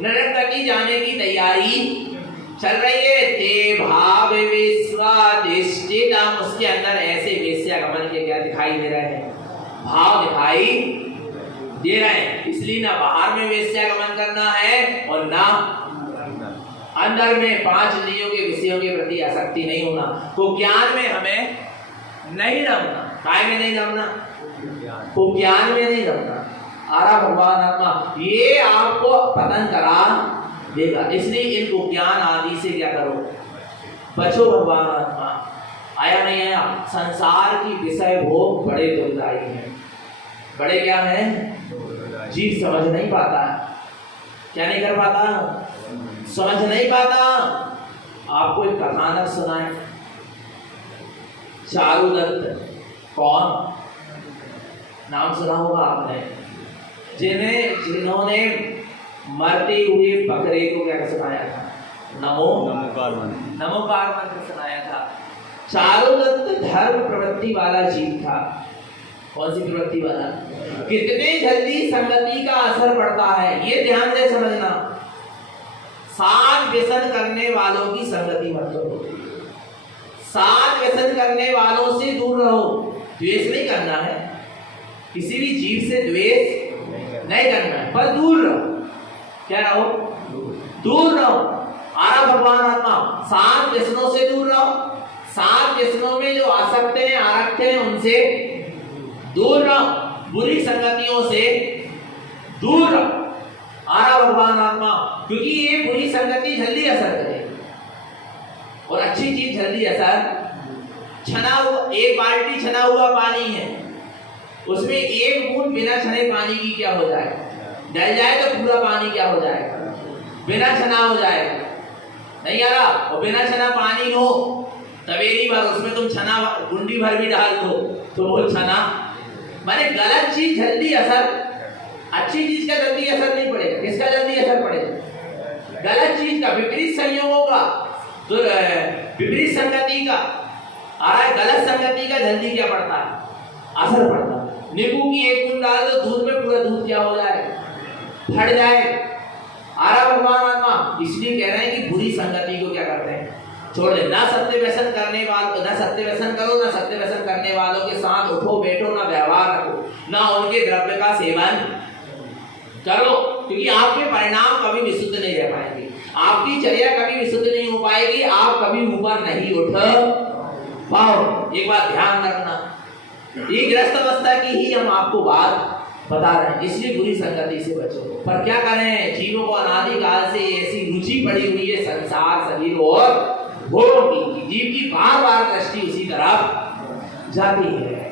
नरक गति जाने की तैयारी चल रही है। ते भाव विश्वादिष्टितम, उसके अंदर ऐसे वेश्यागमन के क्या दिखाई दे रहे हैं, भाव दिखाई दे रहे हैं। इसलिए ना बाहर में वेश्यागमन करना है और ना अंदर में पांच इंद्रियों के विषयों के प्रति आसक्ति नहीं होना। तो ज्ञान में हमें नहीं रमना, काय में नहीं रमना, तो ज्ञान में नहीं रमना। आरा भगवान आत्मा ये आपको पतन करा देगा, इसलिए इनको ज्ञान आदि से क्या करो, बचो। भगवान आत्मा आया नहीं आया, संसार की विषय भोग बड़े दुखदायी हैं, बड़े क्या हैं, जीव समझ नहीं पाता, क्या नहीं कर पाता, समझ नहीं पाता। आपको एक कथानक सुनाए, चारुदत्त, कौन नाम सुना होगा आपने, जिन्होंने मरते हुए बकरे को क्या सुनाया था, नमोकार मंत्र सुनाया था। चारुदत्त धर्म प्रवृत्ति वाला जीव था। कौन सी प्रवृत्ति वाला, कितने जल्दी संगति का असर पड़ता है, ये ध्यान से समझना। साथ व्यसन करने वालों की संगति मत करो, साथ व्यसन करने वालों से दूर रहो। द्वेष नहीं करना है, किसी भी जीव से द्वेष नहीं करना है, पर दूर रहो। क्या रहो, दूर रहो। आरा भगवान आत्मा, सात व्यसनों से दूर रहो, सात व्यसनों में जो आसक्त हैं, आरक्त हैं, उनसे दूर रहो, बुरी संगतियों से दूर रहो। आरा भगवान आत्मा, क्योंकि ये बुरी संगति जल्दी असर करेगी और अच्छी चीज जल्दी असर, छना हुआ, एक बाल्टी छना हुआ पानी है, उसमें एक बूंद बिना छने पानी की क्या हो जाए, डल जाए तो पूरा पानी क्या हो जाएगा, बिना छना हो जाएगा। नहीं आ रहा, और बिना छना पानी हो तवेरी भर, उसमें तुम छना गुंडी भर भी डाल दो तो वो छना, माने गलत चीज जल्दी असर, अच्छी चीज का जल्दी असर नहीं पड़ेगा। किसका जल्दी असर पड़ेगा, गलत चीज का, विपरीत संयोगों का, तो विपरीत संगति का आ रहा है, गलत संगति का जल्दी क्या पड़ता है, असर पड़ता है। नींबू की एक बूंद डाल दो दूध में, पूरा दूध क्या हो जाए, फट जाए। आरा भगवान आत्मा इसलिए कह रहे हैं कि बुरी संगति को क्या करते हैं, छोड़ दे। ना सत्य व्यसन करने वालों, ना सत्य व्यसन करो, ना सत्य व्यसन करने वालों के साथ उठो बैठो, ना व्यवहार रखो, ना उनके द्रव्य का सेवन करो, क्योंकि आपके परिणाम कभी विशुद्ध नहीं रह पाएंगे, आपकी चर्या कभी विशुद्ध नहीं हो पाएगी, आप कभी ऊपर नहीं उठ पाओ। एक बात ध्यान रखना, ये ग्रस्त अवस्था की ही हम आपको बात बता रहे हैं, इसलिए बुरी संगति से बचो। पर क्या करें, जीवों को अनादिकाल से ऐसी रुचि पड़ी हुई है संसार, शरीर और भोगों की, जीव की बार बार दृष्टि उसी तरफ जाती है।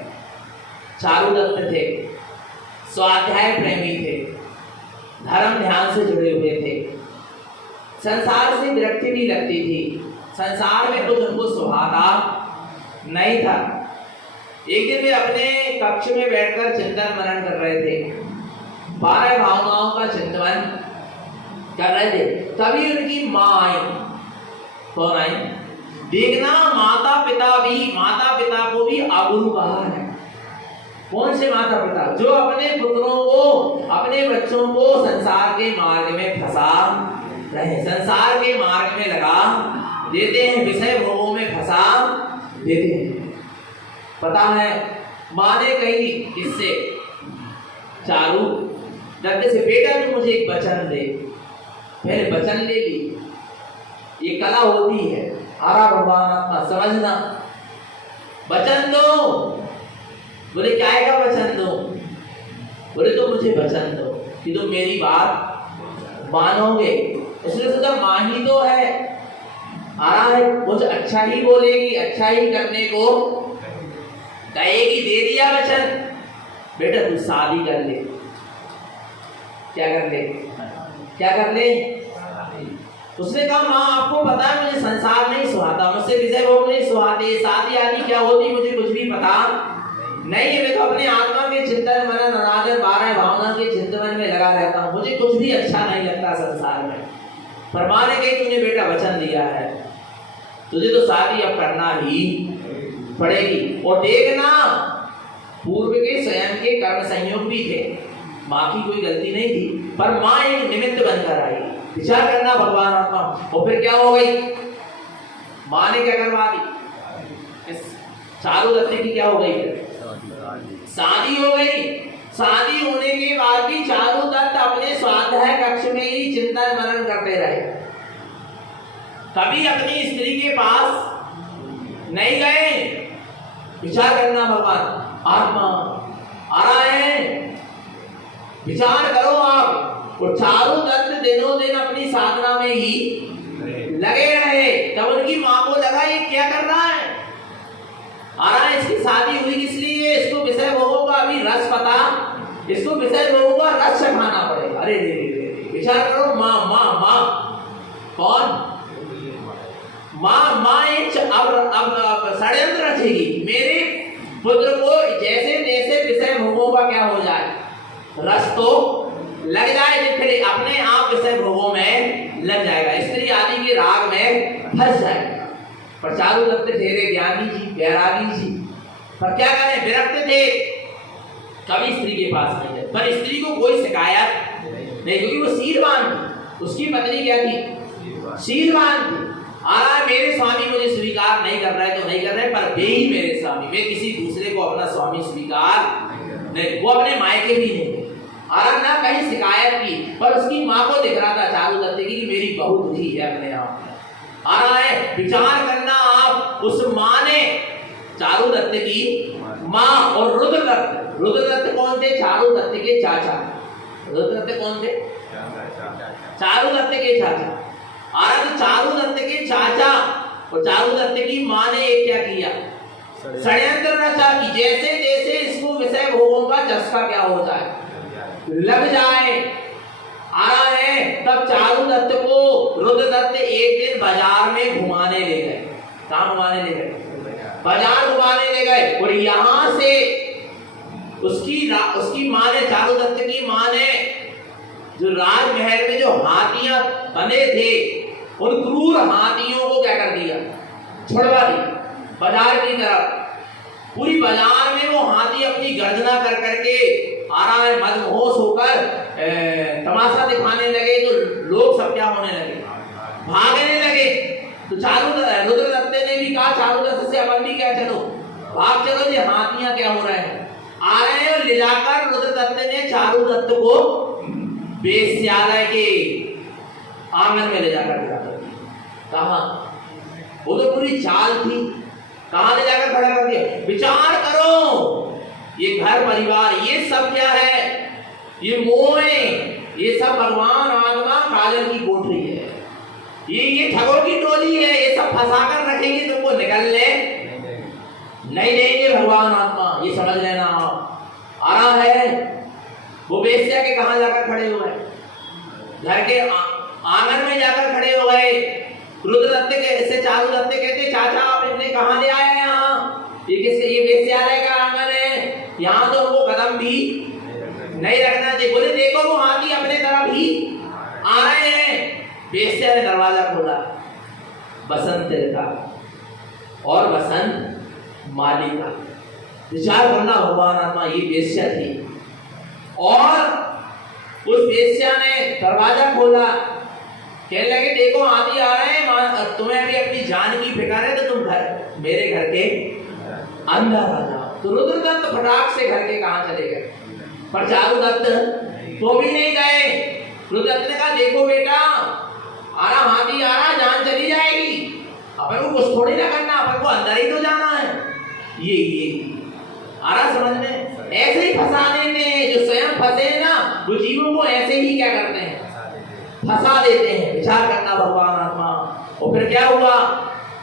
चारुदत्त थे, स्वाध्याय प्रेमी थे, धर्म ध्यान से जुड़े हुए थे, संसार से विरक्ति भी लगती थी, संसार में कुछ उनको सुहाता नहीं था। एक दिन वे अपने कक्ष में बैठकर चिंतन मनन कर रहे थे, 12 भावनाओं का चिंतन कर रहे थे। तभी उनकी माँ आई। कौन आई? देखना, माता पिता को भी अगुरु कहा है। कौन से माता पिता? जो अपने पुत्रों को, अपने बच्चों को संसार के मार्ग में फंसा रहे, संसार के मार्ग में लगा देते हैं, विषय भोगों में फंसा देते हैं। पता है, माँ ने कही किससे? चारू दत्त से, बेटा तू मुझे एक वचन दे। पहले वचन ले ली, ये कला होती है। आरा भगवान आत्मा समझना, वचन दो। बोले क्या का वचन दो? बोले तो मुझे वचन दो कि तुम मेरी बात मानोगे। इसलिए सोचा माँ ही तो है, आ रहा है, कुछ अच्छा ही बोलेगी, अच्छा ही करने को कहेगी। दे दिया वचन, बेटा तू शादी कर ले। क्या कर ले? क्या कर ले? उसने कहा माँ आपको पता है मुझे संसार नहीं सुहाता, मुझसे विषय भोग नहीं सुहाते, शादी आदि क्या होती मुझे कुछ भी पता नहीं है। मैं तो अपने आत्मा के चिंतन मनन अनादर 12 भावना के चिंतन में लगा रहता हूँ, मुझे कुछ भी अच्छा नहीं लगता संसार में। पर माँ ने कही तूने बेटा वचन दिया है, तुझे तो शादी अब करना ही पड़ेगी। और देखना, पूर्व के स्वयं के कर्म संयोग भी थे, माँ की कोई गलती नहीं थी, पर माँ एक निमित्त बनकर आई। विचार करना भगवान आत्मा। और फिर क्या हो गई? माँ ने क्या करवा दी? चारू दत्त की क्या हो गई? शादी हो गई। शादी होने के बाद भी चारू दत्त अपने स्वाध्याय कक्ष में ही चिंतन मनन करते रहे, कभी अपनी स्त्री के पास नहीं गए। विचार करना भगवान आत्मा आ रहा है, विचार करो आप। और चारू दत्त दिनों दिन अपनी साधना में ही लगे रहे। तब उनकी माँ को लगा ये क्या कर रहा है, आ रहा है, इसकी शादी हुई किस लिए? इसको विषय भोगों का अभी रस पता, इसको विषय भोगों का रस चखाना पड़ेगा। अरे रे रे, विचार करो। माँ माँ माँ कौन? माँ एक अब षड्यंत्र रचेगी, मेरे पुत्र को जैसे जैसे विषय भोगों का क्या हो जाए, रस तो लग जाए, फिर अपने आप विषय भोगों में लग जाएगा, स्त्री आदि के राग में फंस जाएगा। पर चारू दत्त ठहरे ज्ञानी जी, बैरागी जी, पर क्या करें, विरक्त थे, कभी स्त्री के पास नहीं गए। पर स्त्री को कोई शिकायत नहीं, क्योंकि वो शीलवान थी। उसकी पत्नी क्या थी? शीलवान थी। मेरे स्वामी मुझे स्वीकार नहीं कर रहा है तो नहीं कर रहे, पर वे ही मेरे स्वामी, मैं किसी दूसरे को अपना स्वामी स्वीकार नहीं। वो अपने मायके भी नहीं ना कहीं शिकायत की, पर उसकी माँ को दिख रहा था चारू दत्त की कि मेरी बहू दुखी है अपने आप में। आ रहा है, विचार करना आप। उस माँ ने, चारू दत्त की माँ, और रुद्रदत्त कौन थे? चारू दत्त के चाचा। रुद्रदत्त कौन थे? चारू दत्त के चाचा। तो चारू दत्त के चाचा और चारू दत्त की माँ ने एक क्या किया? षड्यंत्र रचा कि जैसे जैसे इसको विषय भोगों का चस्का क्या हो जाए, लग जाए। आ रहा है, तब चारू दत्त को रुद्रदत्त एक दिन बाजार में घुमाने ले गए। कहाँ घुमाने ले गए? बाजार घुमाने ले गए। और यहाँ से उसकी माँ ने, चारू दत्त की माँ ने, जो राजमहल में जो हाथियां बने थे उन क्रूर हाथियों को क्या कर दिया? छुड़वा दिया बाजार की तरफ। पूरी बाजार में वो हाथी अपनी गर्जना कर करके आ रहा है, मदहोश होकर तमाशा दिखाने लगे। तो लोग सब क्या होने लगे? भागने लगे। तो रुद्रदत्त ने भी कहा चारू दत्त से, अपन भी क्या चलो, भाग चलो, ये हाथियां क्या हो रहे हैं, आ रहे हैं। और ले जाकर रुद्रदत्त ने चारू दत्त को वेश्यालय के आंगन में ले जाकर कहा, वो तो पूरी चाल थी, कहां ले जाकर खड़ा कर दिया। विचार करो, ये घर परिवार ये सब क्या है? ये मोह है, ये सब भगवान आत्मा काजल की कोठरी है, ये ठगों की टोली है। ये सब फंसा कर रखेंगे, तुमको निकलने नहीं देंगे भगवान आत्मा, ये समझ लेना। आ रहा है, वो वेश्या के कहां जाकर खड़े हो गए? घर के आंगन में जाकर खड़े हो गए। रुद्रदत्त से चारुदत्त कहते चाचा आप इतने कहां ले आए यहाँ? ये किसके? ये वेश्यालय का आंगन है, यहाँ तो वो कदम भी नहीं रखना चाहिए। बोले देखो वो हाथी अपने तरफ ही आ रहे हैं। वेश्या ने दरवाजा खोला। बसंत का और बसंत मालिका। विचार करना भगवान आत्मा, ये वेश्या थी और उस वेश्या ने दरवाजा खोला। कहने लगे देखो हाथी आ रहे हैं, तुम्हें अभी अपनी जान की फिक्र है तो तुम घर मेरे घर के अंदर आ जाओ। तो रुद्रदत्त फटाक से घर के कहां चले गए, पर चारुदत्त तो भी नहीं गए। रुद्रदत्त ने कहा देखो बेटा आरा हाथी आ रहा, जान चली जाएगी, अपन को कुछ थोड़ी ना करना, अपन को अंदर ही तो जाना है। ये आ रहा समझ में? ऐसे ही फंसाने में जो स्वयं फंसे ना, वो जीवों को ऐसे ही क्या करते हैं, फंसा देते हैं। विचार करना भगवान आत्मा। और फिर क्या हुआ,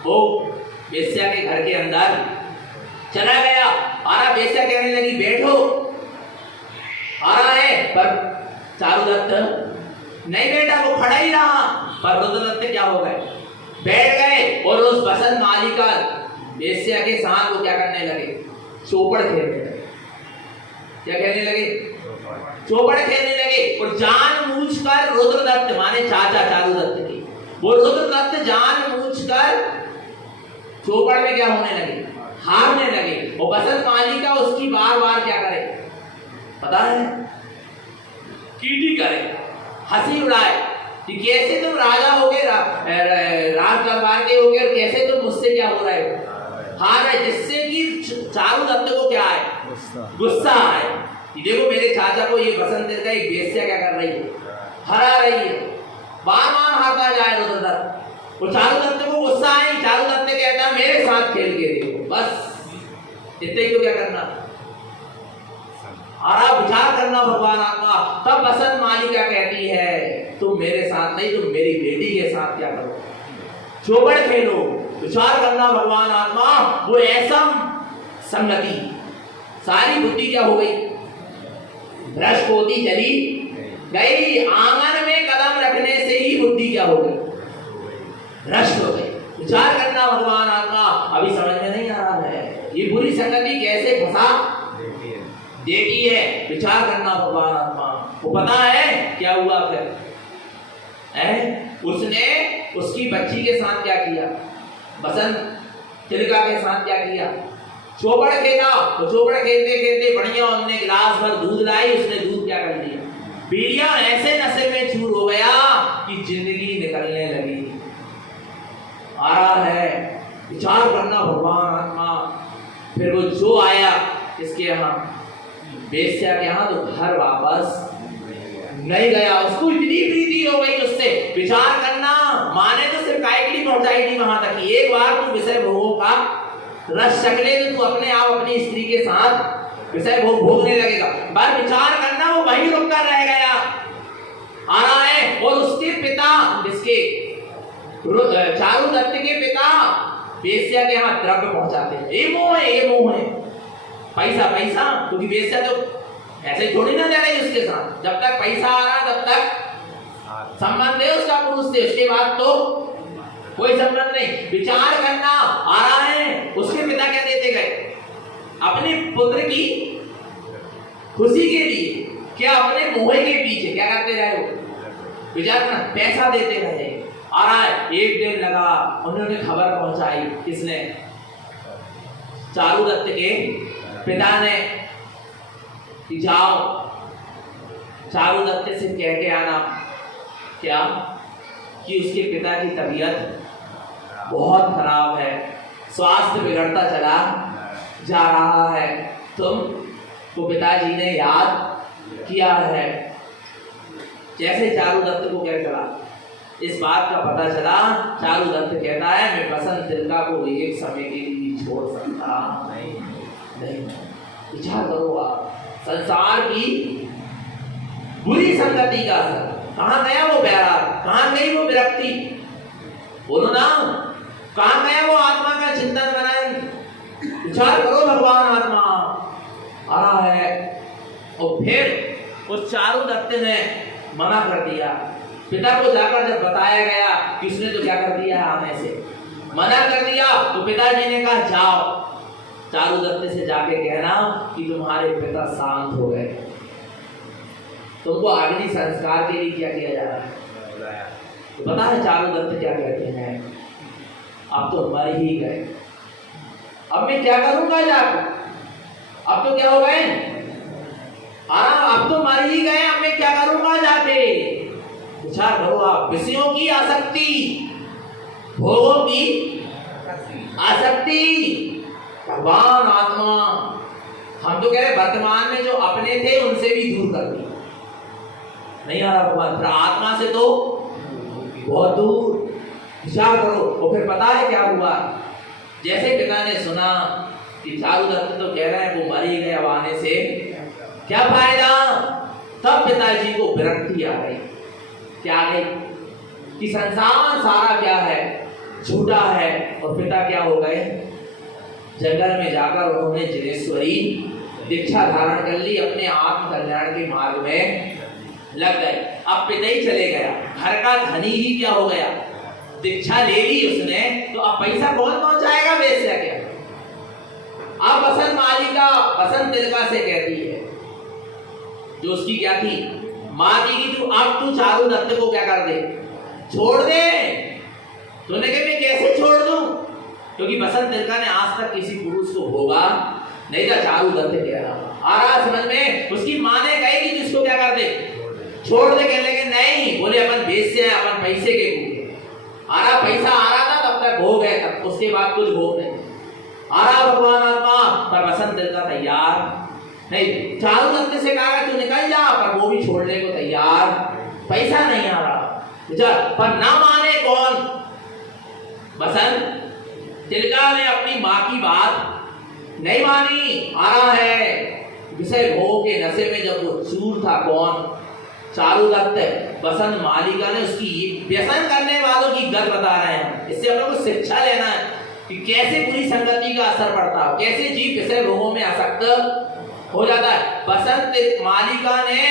वो वेश्या के घर के अंदर चला गया। आरा वेश्या कहने लगी बैठो, आ रहा है, पर चारुदत्त नहीं बैठा, वो खड़ा ही रहा। पर रुद्रदत्त क्या हो गए, बैठ गए और उस बसंत मालिका वेश्या के साथ वो क्या करने लगे, चौपड़ खेलने लगे। क्या खेलने लगे, चौपड़ खेलने लगे। और जानबूझकर रुद्रदत्त माने चाचा चारुदत्त की, वो रुद्रदत्त जानबूझकर चौपड़ में क्या होने लगे, हारने लगे। और बसंत मालिका उसकी बार बार क्या करे पता है, कीटी करे, हंसी उड़ाए कि कैसे तुम राजा हो गए, राज दरबार के हो गए, और कैसे तुम मुझसे क्या हो रहे हो, हार है। जिससे कि चारुदत्त को क्या है, गुस्सा आए कि देखो मेरे चाचा को ये बसंत का एक वेश्या क्या कर रही है, हरा रही है। बार बार हारता जाए रुद्रदत्त। वो चारुदत्त को गुस्सा आई। चारुदत्त कहता है मेरे साथ खेल के देखो, बस इतने को क्या करना। आरा विचार करना भगवान आत्मा। तब बसंत मालिका कहती है तुम मेरे साथ नहीं, तुम मेरी बेटी के साथ क्या करो, चौपड़ खेलो। विचार करना भगवान आत्मा। वो ऐसा संगति, सारी बुद्धि क्या हो गई, भ्रष्ट होती चली गई। आंगन में कदम रखने से ही बुद्धि क्या हो गई, भ्रष्ट हो गई। विचार करना भगवान आत्मा। अभी समझ में नहीं आ रहा है ये बुरी संगति कैसे फंसा देती है। विचार करना भगवान आत्मा। वो पता है क्या हुआ फिर, उसने उसकी बच्ची के साथ क्या किया, बसंत तिलका के साथ क्या किया, चौपड़ खेला। तो चौपड़ खेलते खेलते बढ़िया उन्होंने गिलास भर दूध लाई, उसने दूध क्या कर दिया, पी लिया। ऐसे नशे में चूर हो गया कि जिंदगी निकलने लगी। आ रहा है विचार करना भगवान आत्मा। फिर वो जो आया किसके यहाँ, वेश्या के यहाँ, तो घर वापस नहीं गया। उसको इतनी प्रीति हो गई उससे। विचार करना, माने तो सिर्फ काइटली पहुंचाई थी वहां तक। एक बार तू विषय भोगों का रस चखले तो तू अपने आप अपनी स्त्री के साथ विषय भोग भोगने लगेगा। पर विचार करना वो वहीं रुक कर रह गया। आ रहा है। और उसके पिता, जिसके चारुदत्त के पिता वेश्या के यहाँ द्रव्य पहुंचाते हैं। ये मोह है, ये मोह है, पैसा पैसा। क्योंकि वेश्या तो ऐसे थोड़ी ना जा रही उसके साथ। जब तक पैसा आ रहा तब तक संबंध है उसका पुरुष से, उसके बाद तो कोई संबंध नहीं। विचार करना। आ रहा है उसके पिता क्या देते गए, अपने पुत्र की खुशी के लिए, क्या अपने मोह के पीछे क्या करते रहे वो, विचार करना, पैसा देते रहे। आ रहा है एक दिन लगा, उन्होंने खबर पहुंचाई, किसने, चारुदत्त के पिता ने, कि जाओ चारुदत्त से कह के आना क्या, कि उसके पिता की तबीयत बहुत खराब है, स्वास्थ्य बिगड़ता चला जा रहा है। तुम को पिताजी ने याद किया है। जैसे चारुदत्त को क्या चला, इस बात का पता चला, चारुदत्त कहता है मैं बसंत तिलका को एक समय के लिए छोड़ सकता नहीं। विचार करो आप, संसार की बुरी संगति का असर। कहाँ गया वो बैराग, कहाँ गई वो विरक्ति, बोलो ना, कहाँ गया वो आत्मा का चिंतन बनाए। विचार करो भगवान आत्मा। आ रहा है। और फिर उस चारुदत्त ने मना कर दिया। पिता को जाकर जब बताया गया कि उसने तो क्या कर दिया, आने से मना कर दिया, तो पिताजी ने कहा जाओ चारुदत्त से जाके कहना कि तुम्हारे पिता शांत हो गए, तुमको अग्नि संस्कार के लिए क्या किया जा रहा है। तो पता है चारुदत्त क्या कहते हैं, अब तो मर ही गए, अब मैं क्या करूंगा जाकर, अब तो क्या हो गए, अब तो मर ही गए, अब मैं क्या करूंगा जाके। विचार करो आप, विषयों की आसक्ति, भोगों की आसक्ति, भगवान आत्मा, हम तो कह रहे वर्तमान में जो अपने थे उनसे भी दूर कर दी, नहीं आ रहा भगवान, आत्मा से तो बहुत दूर। विचार करो। और फिर पता है क्या हुआ, जैसे पिता ने सुना कि चारुदत्त तो कह रहे हैं वो मर ही गए, अब आने से क्या फायदा, तब पिताजी को विरक्ति आ गई। क्या आ गई कि संसार सारा क्या है, झूठा है। और पिता क्या हो गए, जंगल में जाकर उन्होंने जिनेश्वरी दीक्षा धारण कर ली, अपने आत्म कल्याण के मार्ग में लग गए। अब पिता ही चले गया, घर का धनी ही क्या हो गया, दीक्षा ले ली उसने, तो अब पैसा कौन पहुंचाएगा, वेश्या क्या। अब बसंत मालिका बसंत तिलका से कहती है, जो उसकी क्या थी माँ की, तू अब तू चारुदत्त को क्या कर दे, छोड़ दे। तूने कहा मैं कैसे छोड़ दूं, क्योंकि बसंत तिलका ने आज तक किसी पुरुष को भोगा नहीं था। चारुदत्त कह रहा आ रहा समझ में, उसकी माँ ने कही कि जिसको क्या कर दे, छोड़ दे। कहने लगे नहीं, बोले अपन वेश्या है, अपन पैसे के भूखे, आ रहा पैसा आ रहा था तब तक भोग है, तब उसके बाद कुछ भोग नहीं आ रहा। भगवान आत्मा पर बसंत तिलका तैयार नहीं, चारुदत्त से कहा तू निकल जा, पर वो भी छोड़ने को तैयार, पैसा नहीं आ रहा। पर ना माने कौन, बसंत तिलका ने अपनी माँ की बात नहीं मानी। आ रहा है विषय भोग के नशे में जब वो चूर था, कौन, चारुदत्त। बसंत मालिका ने उसकी व्यसन करने वालों की गत बता रहे हैं। इससे अपने को शिक्षा लेना है कि कैसे बुरी संगति का असर पड़ता है, कैसे जीव विषय भोगों में आसक्त हो जाता है। बसंत मालिका ने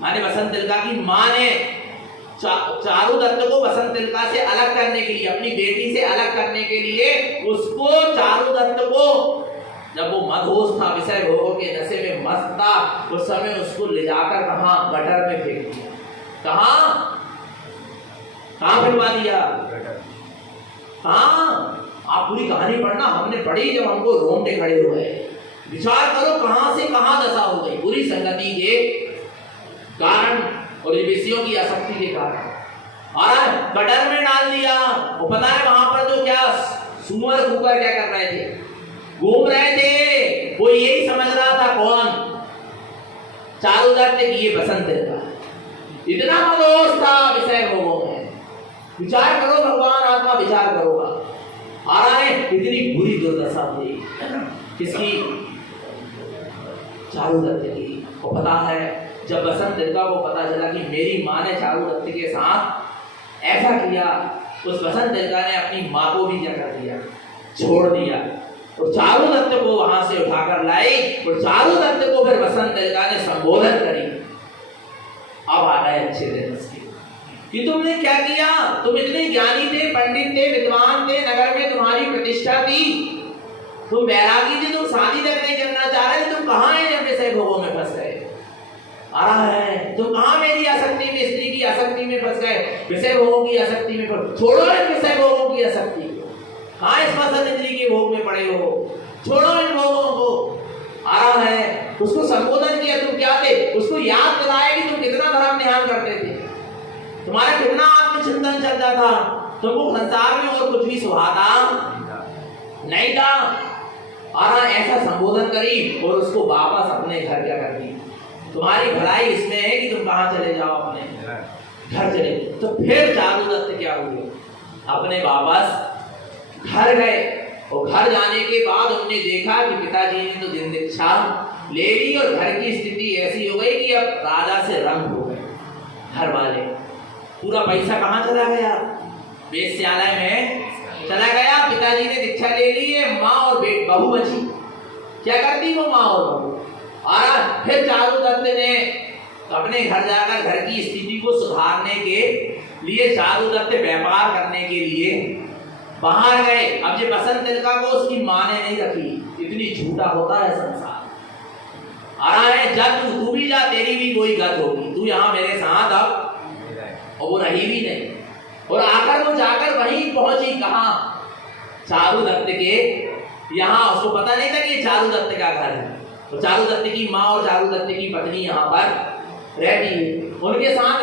माने बसंत तिलका की माँ ने चारुदत्त को बसंत तिलका से अलग करने के लिए, अपनी बेटी से अलग करने के लिए, उसको चारुदत्त को जब वो मदहोश था, विषय भोगों के नशे में मस्त था, उस समय उसको ले जाकर कहां, गटर में फेंक दिया। कहां फेंकवा दिया, कहां। आप पूरी कहानी पढ़ना, हमने पढ़ी जब हमको रोंगटे खड़े हुए। विचार करो कहां से कहां दशा हो गई, बुरी संगति के कारण और विषयों की आसक्ति के कारण। और गटर में डाल दिया। और पता है वहां पर तो क्या सुअर कुकर क्या कर रहे थे, घूम रहे थे। वो यही समझ रहा था कौन, चारुदत्त की ये बसंत तिलका, इतना मदोष था विषय भोगों में। विचार करो भगवान आत्मा, विचार करोगा। आ रहा है इतनी बुरी दुर्दशा हुई किसकी, चारुदत्त की। और पता है जब बसंत तिलका को पता चला कि मेरी माँ ने चारुदत्त के साथ ऐसा किया, उस बसंत तिलका ने अपनी माँ को भी क्या कर दिया, छोड़ दिया। और चारुदत्त को वहां से उठाकर लाई, और चारुदत्त को फिर बसंत तिलका ने संबोधन करी। अब आ गए अच्छे दिन उसके कि तुमने क्या किया, तुम इतने ज्ञानी थे, पंडित थे, विद्वान थे, नगर में तुम्हारी प्रतिष्ठा थी, तुम बैरागी थे, तुम शादी तक नहीं करना चाह रहे थे, तुम कहाँ है जब विषय भोगों में फंस गए। आ रहा है तुम कहाँ मेरी आसक्ति में, स्त्री की आसक्ति में फंस गए, विषय भोगों की आसक्ति में फंस। छोड़ो इन विषय भोगों की आसक्ति को, कहाँ इस मसल इंद्री के भोग में पड़े हो, छोड़ो इन भोगों को। आ रहा है उसको संबोधन किया, तुम क्या थे, उसको याद दिलाया कि तुम कितना धर्म ध्यान करते थे, तुम्हारा कितना आत्मचिंतन चलता था, तुमको संसार में और कुछ भी सुहाता नहीं था। आ रहा ऐसा संबोधन करी और उसको वापस अपने घर क्या कर दी। तुम्हारी भलाई इसमें है कि तुम कहाँ चले जाओ, अपने घर चले। तो फिर चारुदत्त क्या हुए, अपने वापस घर गए। और घर जाने के बाद उन्होंने देखा कि पिताजी ने तो दिन दीक्षा ले ली और घर की स्थिति ऐसी हो गई कि अब राजा से रंग हो गए घर वाले। पूरा पैसा कहाँ चला गया, वेश्यालय में चला गया। पिताजी ने दीक्षा ले ली है, माँ और बहू बची। क्या करती वो माँ और बहू, और फिर चारुदत्त ने अपने घर जाकर घर की स्थिति को सुधारने के लिए चारुदत्त व्यापार करने के लिए बाहर गए। अब ये बसंत तिलका को उसकी माँ ने नहीं रखी, इतनी झूठा होता है संसार। आ रहा है जा तू भी जा, तेरी भी कोई गत होगी, तू यहाँ मेरे साथ अब। और वो रही भी नहीं, और आकर वो जाकर वहीं पहुंची, कहाँ? चारुदत्त के यहाँ। उसको पता नहीं था कि ये चारुदत्त का घर है। तो चारुदत्त की माँ और चारुदत्त की पत्नी यहाँ पर रहती है, उनके साथ